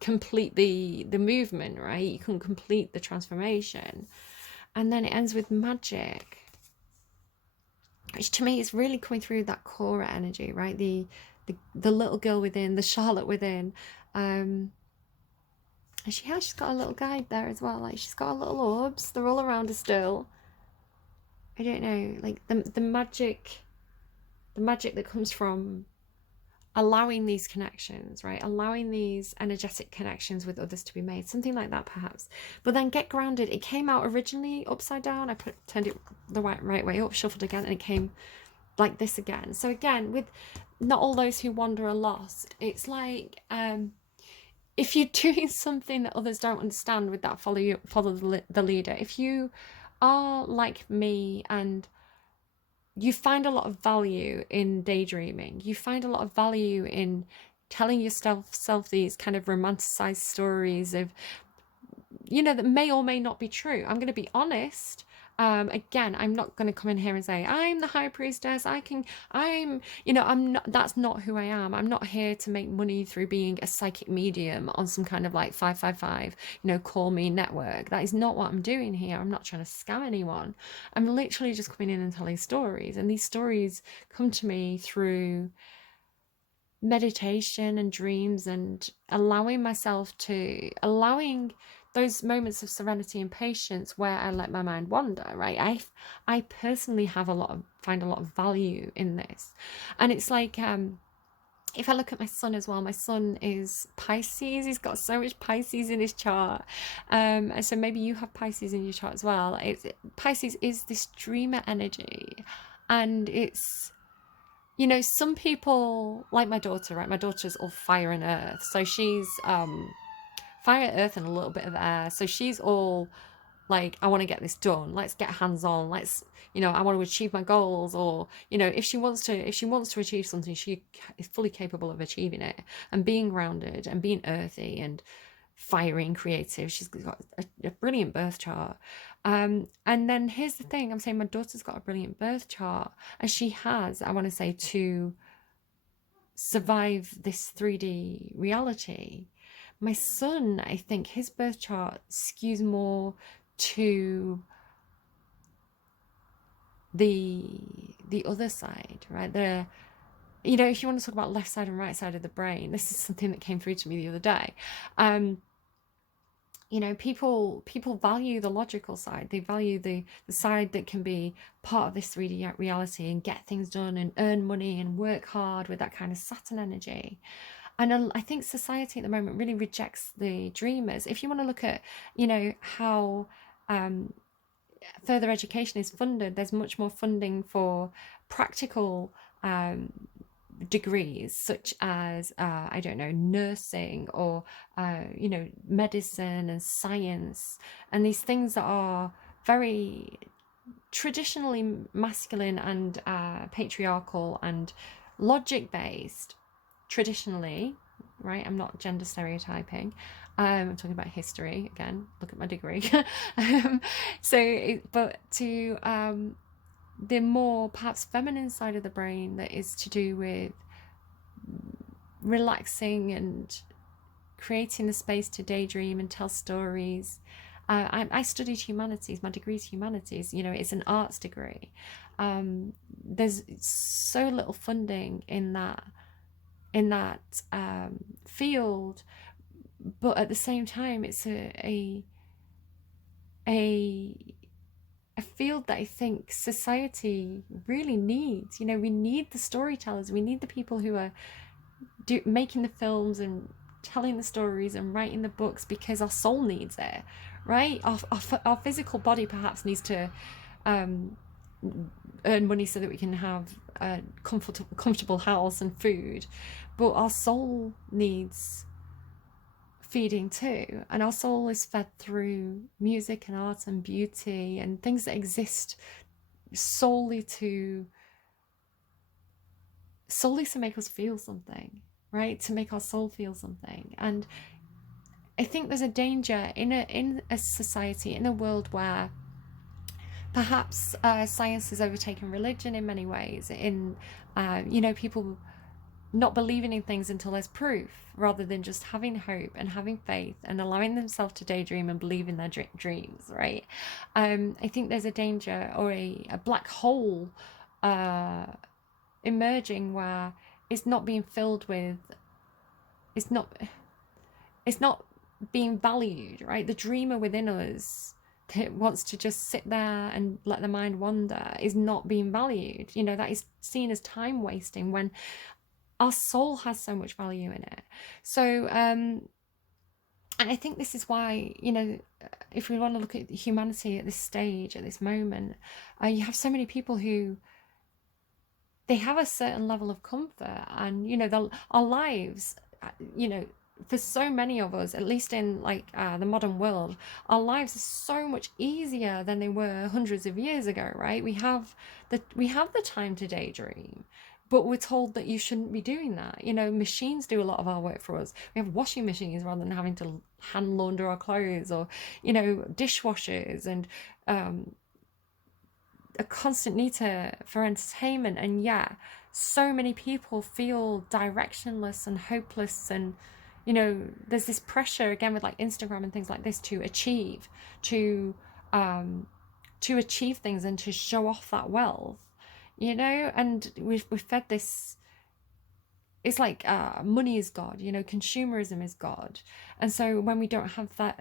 complete the movement, right? You couldn't complete the transformation. And then it ends with magic, which to me is really coming through that core energy, right? The little girl within, the Charlotte within. And she's got a little guide there as well. Like, she's got her little orbs. They're all around her still. I don't know, like the magic that comes from allowing these connections, right? Allowing these energetic connections with others to be made, something like that perhaps. But then get grounded. It came out originally upside down. I turned it the right way up, shuffled again, and it came like this again. So again, with not all those who wander are lost, it's like, if you're doing something that others don't understand with that, follow the leader. If you are like me and you find a lot of value in daydreaming, you find a lot of value in telling yourself these kind of romanticized stories of, you know, that may or may not be true. I'm going to be honest. Again, I'm not going to come in here and say I'm the high priestess. You know, I'm not. That's not who I am. I'm not here to make money through being a psychic medium on some kind of like 555, you know, call me network. That is not what I'm doing here. I'm not trying to scam anyone. I'm literally just coming in and telling stories, and these stories come to me through meditation and dreams, and allowing those moments of serenity and patience where I let my mind wander, right? I personally find a lot of value in this. And it's like, if I look at my son as well, my son is Pisces. He's got so much Pisces in his chart. And so maybe you have Pisces in your chart as well. Pisces is this dreamer energy. And it's, you know, some people, like my daughter, right? My daughter's all fire and earth. So she's fire, earth, and a little bit of air. So she's all like, I want to get this done. Let's get hands on. Let's, you know, I want to achieve my goals. Or, you know, if she wants to achieve something, she is fully capable of achieving it, and being grounded and being earthy and fiery and creative. She's got a brilliant birth chart. And then here's the thing, I'm saying my daughter's got a brilliant birth chart, and she has, I want to say, to survive this 3D reality. My son, I think his birth chart skews more to the other side, right? You know, if you want to talk about left side and right side of the brain, this is something that came through to me the other day. You know, people value the logical side. They value the side that can be part of this 3D reality and get things done and earn money and work hard with that kind of Saturn energy. And I think society at the moment really rejects the dreamers. If you want to look at, you know, how further education is funded, there's much more funding for practical degrees, such as I don't know, nursing, or you know, medicine and science, and these things that are very traditionally masculine and patriarchal and logic based traditionally, right? I'm not gender stereotyping. I'm talking about history again. Look at my degree. But to the more perhaps feminine side of the brain that is to do with relaxing and creating the space to daydream and tell stories. I studied humanities. My degree is humanities. You know, it's an arts degree. There's so little funding in that field, but at the same time, it's a field that I think society really needs. You know, we need the storytellers. We need the people who are making the films and telling the stories and writing the books, because our soul needs it, right? Our physical body perhaps needs to earn money so that we can have a comfortable house and food, but our soul needs feeding too. And our soul is fed through music and art and beauty and things that exist solely to make us feel something, right? To make our soul feel something. And I think there's a danger in a society, in a world where perhaps science has overtaken religion in many ways, in people not believing in things until there's proof, rather than just having hope and having faith and allowing themselves to daydream and believe in their dreams, right? I think there's a danger, or a black hole emerging, where it's not being filled with, it's not being valued, right? The dreamer within us that wants to just sit there and let the mind wander is not being valued. That is seen as time wasting, when our soul has so much value in it. So and I think this is why, if we want to look at humanity at this stage, at this moment, you have so many people who, they have a certain level of comfort, and our lives, for so many of us, at least in the modern world, our lives are so much easier than they were hundreds of years ago, right? We have the time to daydream, but we're told that you shouldn't be doing that. Machines do a lot of our work for us. We have washing machines rather than having to hand launder our clothes, or dishwashers, and a constant need for entertainment. And yeah, so many people feel directionless and hopeless, and there's this pressure again with Instagram and things like this to achieve things and to show off that wealth, and we've fed this. It's like money is God, consumerism is God. And so when we don't have that,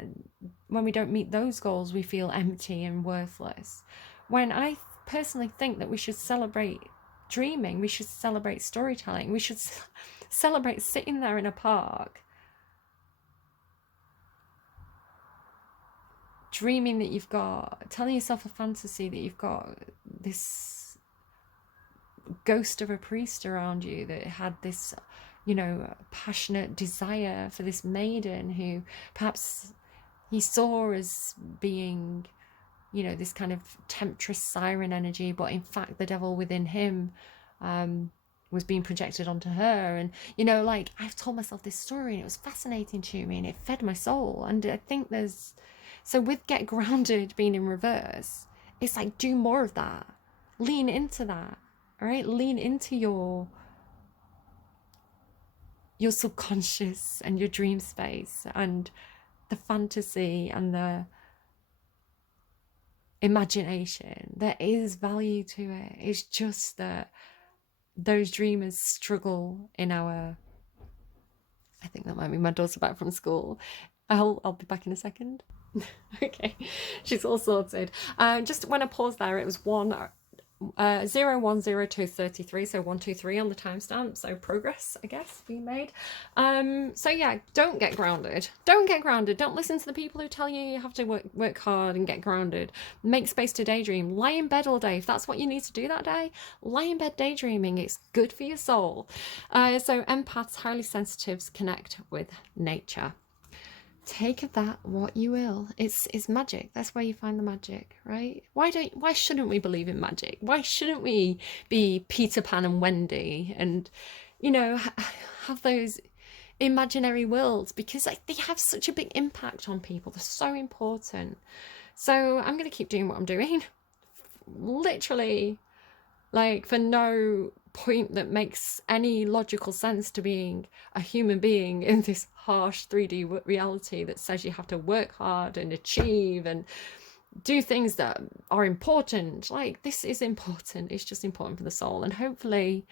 when we don't meet those goals, we feel empty and worthless. When I personally think that we should celebrate dreaming, we should celebrate storytelling, we should celebrate sitting there in a park, dreaming that you've got, telling yourself a fantasy that you've got this ghost of a priest around you that had this, passionate desire for this maiden who perhaps he saw as being, this kind of temptress siren energy, but in fact the devil within him was being projected onto her. And I've told myself this story and it was fascinating to me and it fed my soul. And I think so with Get Grounded being in reverse, it's do more of that, lean into that. All right, lean into your subconscious and your dream space and the fantasy and the imagination. There is value to it. It's just that those dreamers struggle in our... I think that might be my daughter back from school. I'll be back in a second. Okay, she's all sorted. Just when I paused there, it was 010233, so 123 on the timestamp, so progress, I guess, being made. So yeah, don't get grounded. Don't listen to the people who tell you have to work hard and get grounded. Make space to daydream. Lie in bed all day. If that's what you need to do that day, lie in bed daydreaming. It's good for your soul. So empaths, highly sensitives, connect with nature. Take of that what you will. It's magic. That's where you find the magic, right? Why shouldn't we believe in magic? Why shouldn't we be Peter Pan and Wendy and have those imaginary worlds? Because they have such a big impact on people. They're so important. So I'm going to keep doing what I'm doing, literally, for no point that makes any logical sense to being a human being in this harsh 3D reality that says you have to work hard and achieve and do things that are important. This is important. It's just important for the soul. And hopefully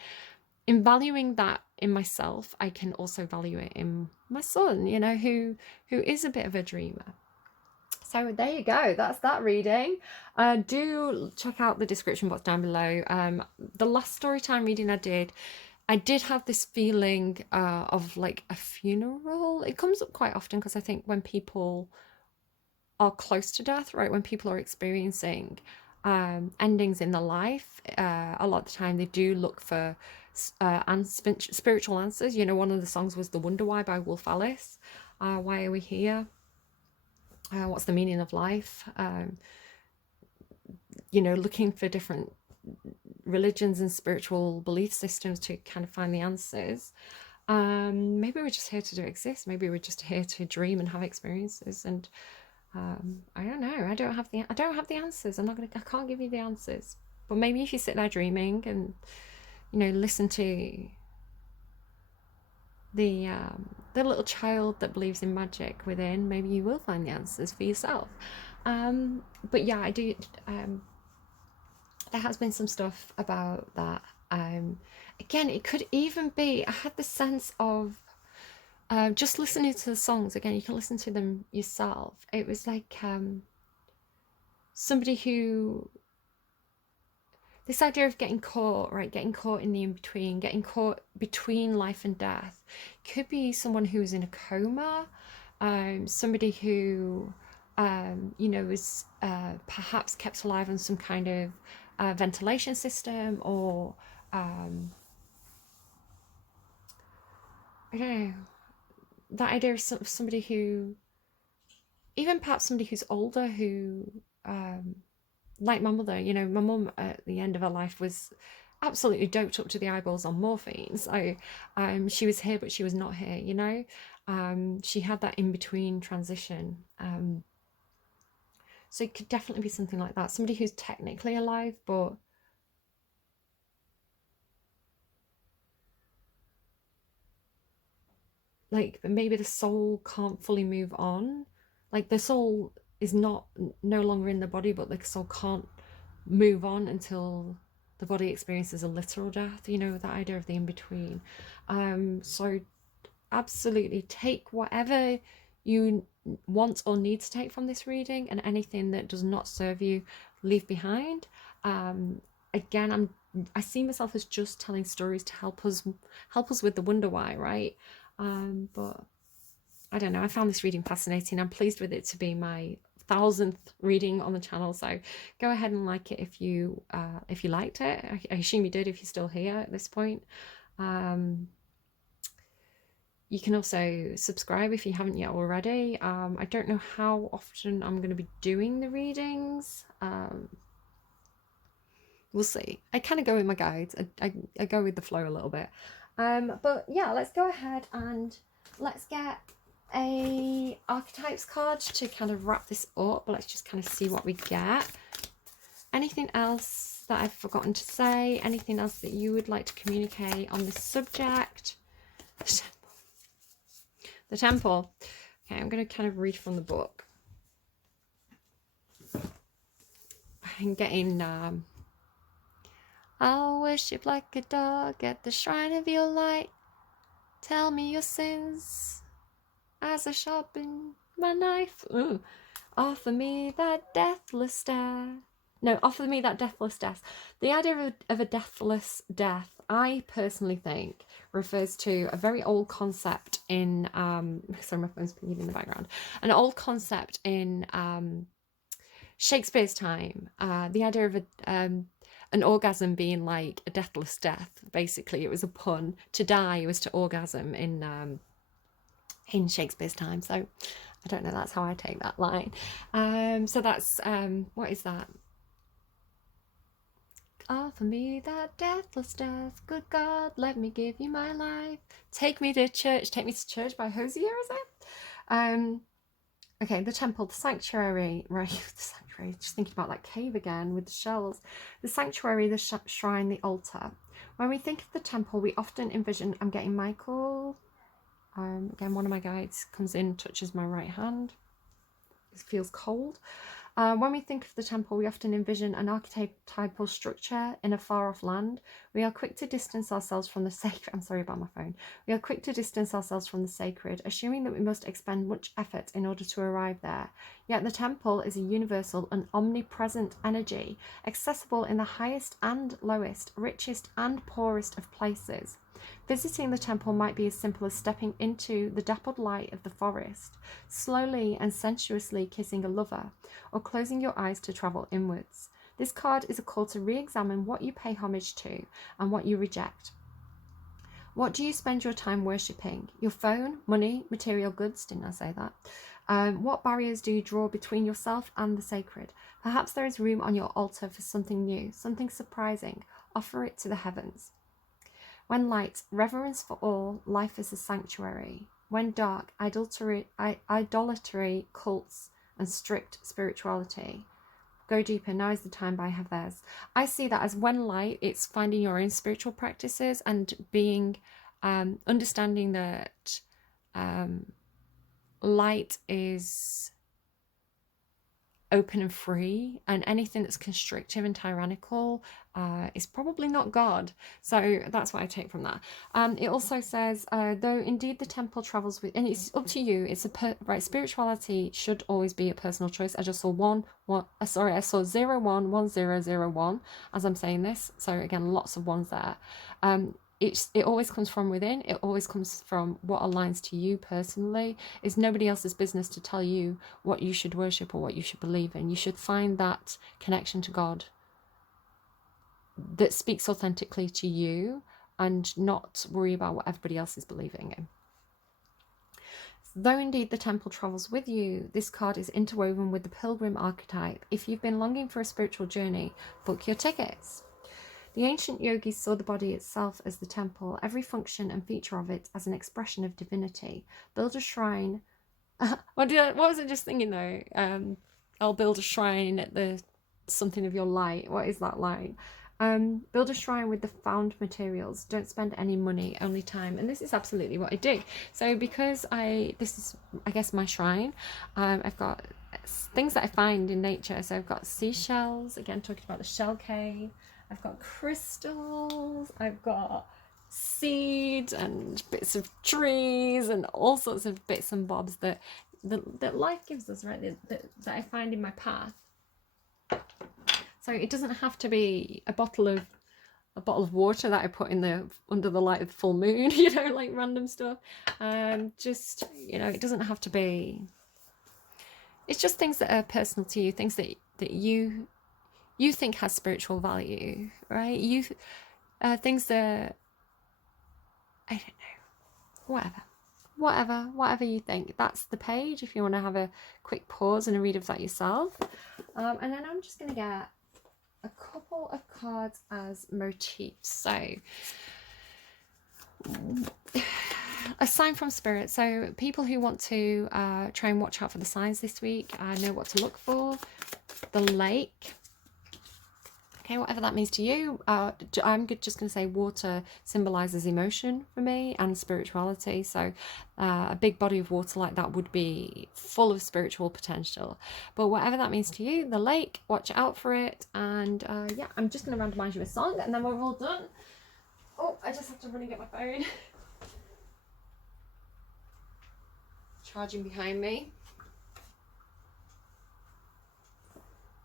in valuing that in myself, I can also value it in my son, who is a bit of a dreamer. So there you go, that's that reading. Do check out the description box down below. The last Storytime reading I did have this feeling of a funeral. It comes up quite often because I think when people are close to death, right, when people are experiencing endings in their life, a lot of the time they do look for spiritual answers. One of the songs was The Wonder Why by Wolf Alice. Why are we here? What's the meaning of life? You know, looking for different religions and spiritual belief systems to kind of find the answers. Maybe we're just here to exist. Maybe we're just here to dream and have experiences. And I don't know. I don't have the answers. I can't give you the answers. But maybe if you sit there dreaming and, you know, listen to the little child that believes in magic within, maybe you will find the answers for yourself. But yeah, I do. There has been some stuff about that. Again, it could even be, I had the sense of just listening to the songs. Again, you can listen to them yourself. It was like somebody who, this idea of getting caught, right? Getting caught in the in-between, getting caught between life and death. Could be someone who's in a coma, somebody who, you know, is perhaps kept alive on some kind of ventilation system, or I don't know, that idea of somebody who, even perhaps somebody who's older, who like my mother, you know, my mum at the end of her life was absolutely doped up to the eyeballs on morphine. So she was here, but she was not here, you know. She had that in-between transition. So it could definitely be something like that. Somebody who's technically alive, but like maybe the soul can't fully move on. Like the soul is no longer in the body, but the soul can't move on until the body experiences a literal death, you know, that idea of the in-between. So absolutely take whatever you want or need to take from this reading, and anything that does not serve you, leave behind. Again, I see myself as just telling stories to help us with the wonder why, right? But I don't know, I found this reading fascinating. I'm pleased with it to be my 1000th reading on the channel, so go ahead and like it if you liked it. I assume you did if you're still here at this point. You can also subscribe if you haven't yet already. I don't know how often I'm going to be doing the readings. We'll see. I kind of go with my guides. I go with the flow a little bit. But yeah, let's go ahead and let's get a archetypes card to kind of wrap this up. Let's just kind of see what we get. Anything else that I've forgotten to say? Anything else that you would like to communicate on this subject? The Temple. Okay, I'm going to kind of read from the book. I'm getting I'll worship like a dog at the shrine of your light. Tell me your sins as I sharpen my knife. Ooh. Offer me that deathless stare. No, offer me that deathless death. The idea of a deathless death, I personally think, refers to a very old concept in sorry, my phone's pinging in the background. An old concept in Shakespeare's time. The idea of an orgasm being like a deathless death. Basically, it was a pun. To die was to orgasm in Shakespeare's time. So I don't know, that's how I take that line. So that's what is that? Offer me that deathless death, good God, let me give you my life. Take me to church by Hosier, is it? Okay, the temple, the sanctuary, right? The sanctuary, just thinking about that cave again with the shells. The sanctuary, the shrine, the altar. When we think of the temple, we often envision, I'm getting Michael. Again, one of my guides comes in, touches my right hand. It feels cold. When we think of the temple, we often envision an archetypal structure in a far-off land. We are quick to distance ourselves from the sacred. I'm sorry about my phone. We are quick to distance ourselves from the sacred, assuming that we must expend much effort in order to arrive there. Yet the temple is a universal and omnipresent energy, accessible in the highest and lowest, richest and poorest of places. Visiting the temple might be as simple as stepping into the dappled light of the forest, slowly and sensuously kissing a lover, or closing your eyes to travel inwards. This card is a call to re-examine what you pay homage to and what you reject. What do you spend your time worshipping? Your phone, money, material goods? Didn't I say that? What barriers do you draw between yourself and the sacred? Perhaps there is room on your altar for something new, something surprising. Offer it to the heavens. When light, reverence for all, life is a sanctuary. When dark, idolatry, cults, and strict spirituality. Go deeper, now is the time by Havers. I see that as when light, it's finding your own spiritual practices and being, understanding that light is open and free, and anything that's constrictive and tyrannical is probably not God. So that's what I take from that. It also says, though indeed the temple travels with, and it's up to you. It's right. Spirituality should always be a personal choice. I just saw I saw 011001 as I'm saying this. So again, lots of ones there. It always comes from within. It always comes from what aligns to you personally. It's nobody else's business to tell you what you should worship or what you should believe in. You should find that connection to God that speaks authentically to you and not worry about what everybody else is believing in. Though indeed the temple travels with you, this card is interwoven with the pilgrim archetype. If you've been longing for a spiritual journey, book your tickets. The ancient yogis saw the body itself as the temple, every function and feature of it as an expression of divinity. Build a shrine. What was I just thinking though? I'll build a shrine at the something of your light. What is that light? Build a shrine with the found materials. Don't spend any money, only time. And this is absolutely what I do. So because this is, I guess, my shrine, I've got things that I find in nature. So I've got seashells, again, talking about the shell cave. I've got crystals, I've got seeds and bits of trees and all sorts of bits and bobs that life gives us, right? That I find in my path. So it doesn't have to be a bottle of water that I put in under the light of the full moon, like random stuff. Just, it doesn't have to be. It's just things that are personal to you, things that you think has spiritual value, right? Things that, I don't know, whatever you think. That's the page if you want to have a quick pause and a read of that yourself. And then I'm just going to get a couple of cards as motifs. So a sign from spirit. So people who want to try and watch out for the signs this week, know what to look for. The lake. Okay, whatever that means to you. I'm just going to say water symbolizes emotion for me and spirituality. So a big body of water like that would be full of spiritual potential. But whatever that means to you, the lake, watch out for it. And yeah, I'm just going to randomize you a song and then we're all done. Oh, I just have to run and get my phone. Charging behind me.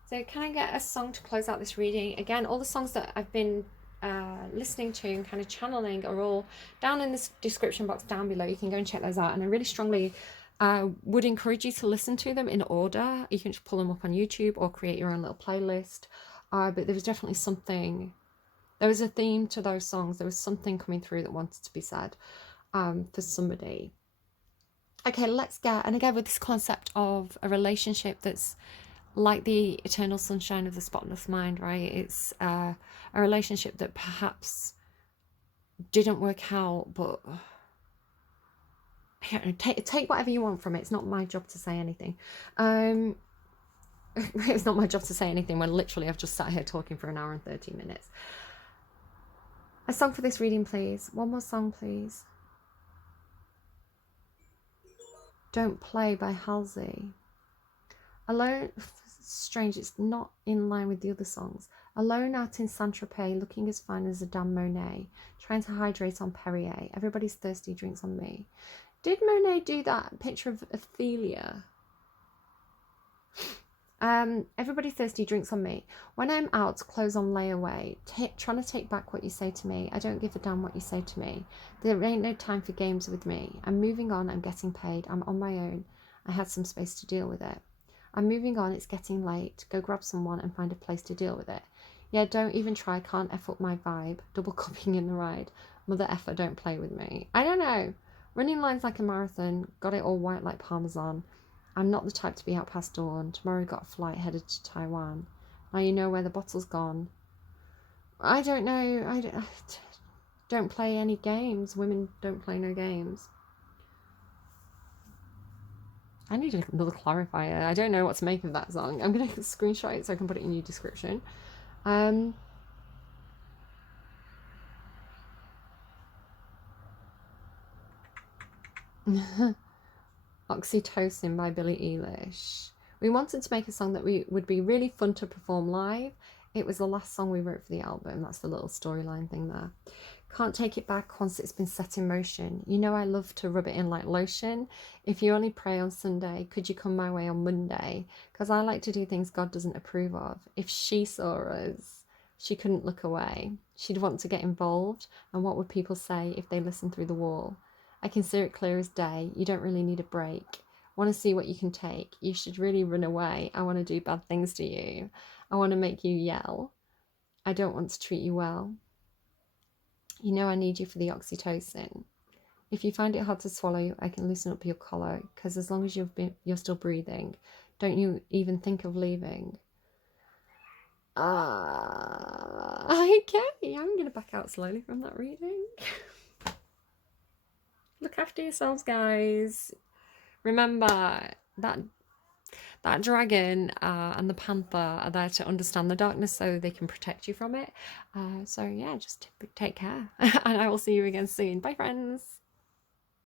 So can I get a song to close out this reading? Again, all the songs that I've been listening to and kind of channeling are all down in the description box down below. You can go and check those out. And I really strongly would encourage you to listen to them in order. You can just pull them up on YouTube or create your own little playlist. But there was definitely something, there was a theme to those songs. There was something coming through that wanted to be said for somebody. Okay, let's get, and again with this concept of a relationship that's like the eternal sunshine of the spotless mind, right? It's a relationship that perhaps didn't work out, but I don't know, take whatever you want from it. It's not my job to say anything. It's not my job to say anything when literally I've just sat here talking for an hour and 30 minutes. A song for this reading, please. One more song, please. Don't Play by Halsey. Alone, strange, it's not in line with the other songs. Alone out in Saint-Tropez, looking as fine as a damn Monet, trying to hydrate on Perrier. Everybody's thirsty, drinks on me. Did Monet do that picture of Ophelia? Everybody thirsty, drinks on me. When I'm out, clothes on layaway, trying to take back what you say to me. I don't give a damn what you say to me. There ain't no time for games with me. I'm moving on, I'm getting paid, I'm on my own. I had some space to deal with it. I'm moving on, it's getting late. Go grab someone and find a place to deal with it. Yeah, don't even try, can't F up my vibe. Double cupping in the ride. Mother effer, don't play with me. I don't know. Running lines like a marathon, got it all white like parmesan. I'm not the type to be out past dawn. Tomorrow got a flight headed to Taiwan. Now you know where the bottle's gone. I don't know. I don't play any games. Women don't play no games. I need another clarifier. I don't know what to make of that song. I'm going to screenshot it so I can put it in your description. Oxytocin by Billie Eilish. We wanted to make a song that would be really fun to perform live. It was the last song we wrote for the album. That's the little storyline thing there. Can't take it back once it's been set in motion. You know I love to rub it in like lotion. If you only pray on Sunday, could you come my way on Monday? Because I like to do things God doesn't approve of. If she saw us, she couldn't look away. She'd want to get involved. And what would people say if they listened through the wall? I can see it clear as day. You don't really need a break. Want to see what you can take. You should really run away. I want to do bad things to you. I want to make you yell. I don't want to treat you well. You know I need you for the oxytocin. If you find it hard to swallow, I can loosen up your collar, because as long as you're still breathing, don't you even think of leaving. Okay, I'm going to back out slowly from that reading. Look after yourselves, guys. Remember that dragon and the panther are there to understand the darkness so they can protect you from it. So yeah, just take care. And I will see you again soon. Bye, friends.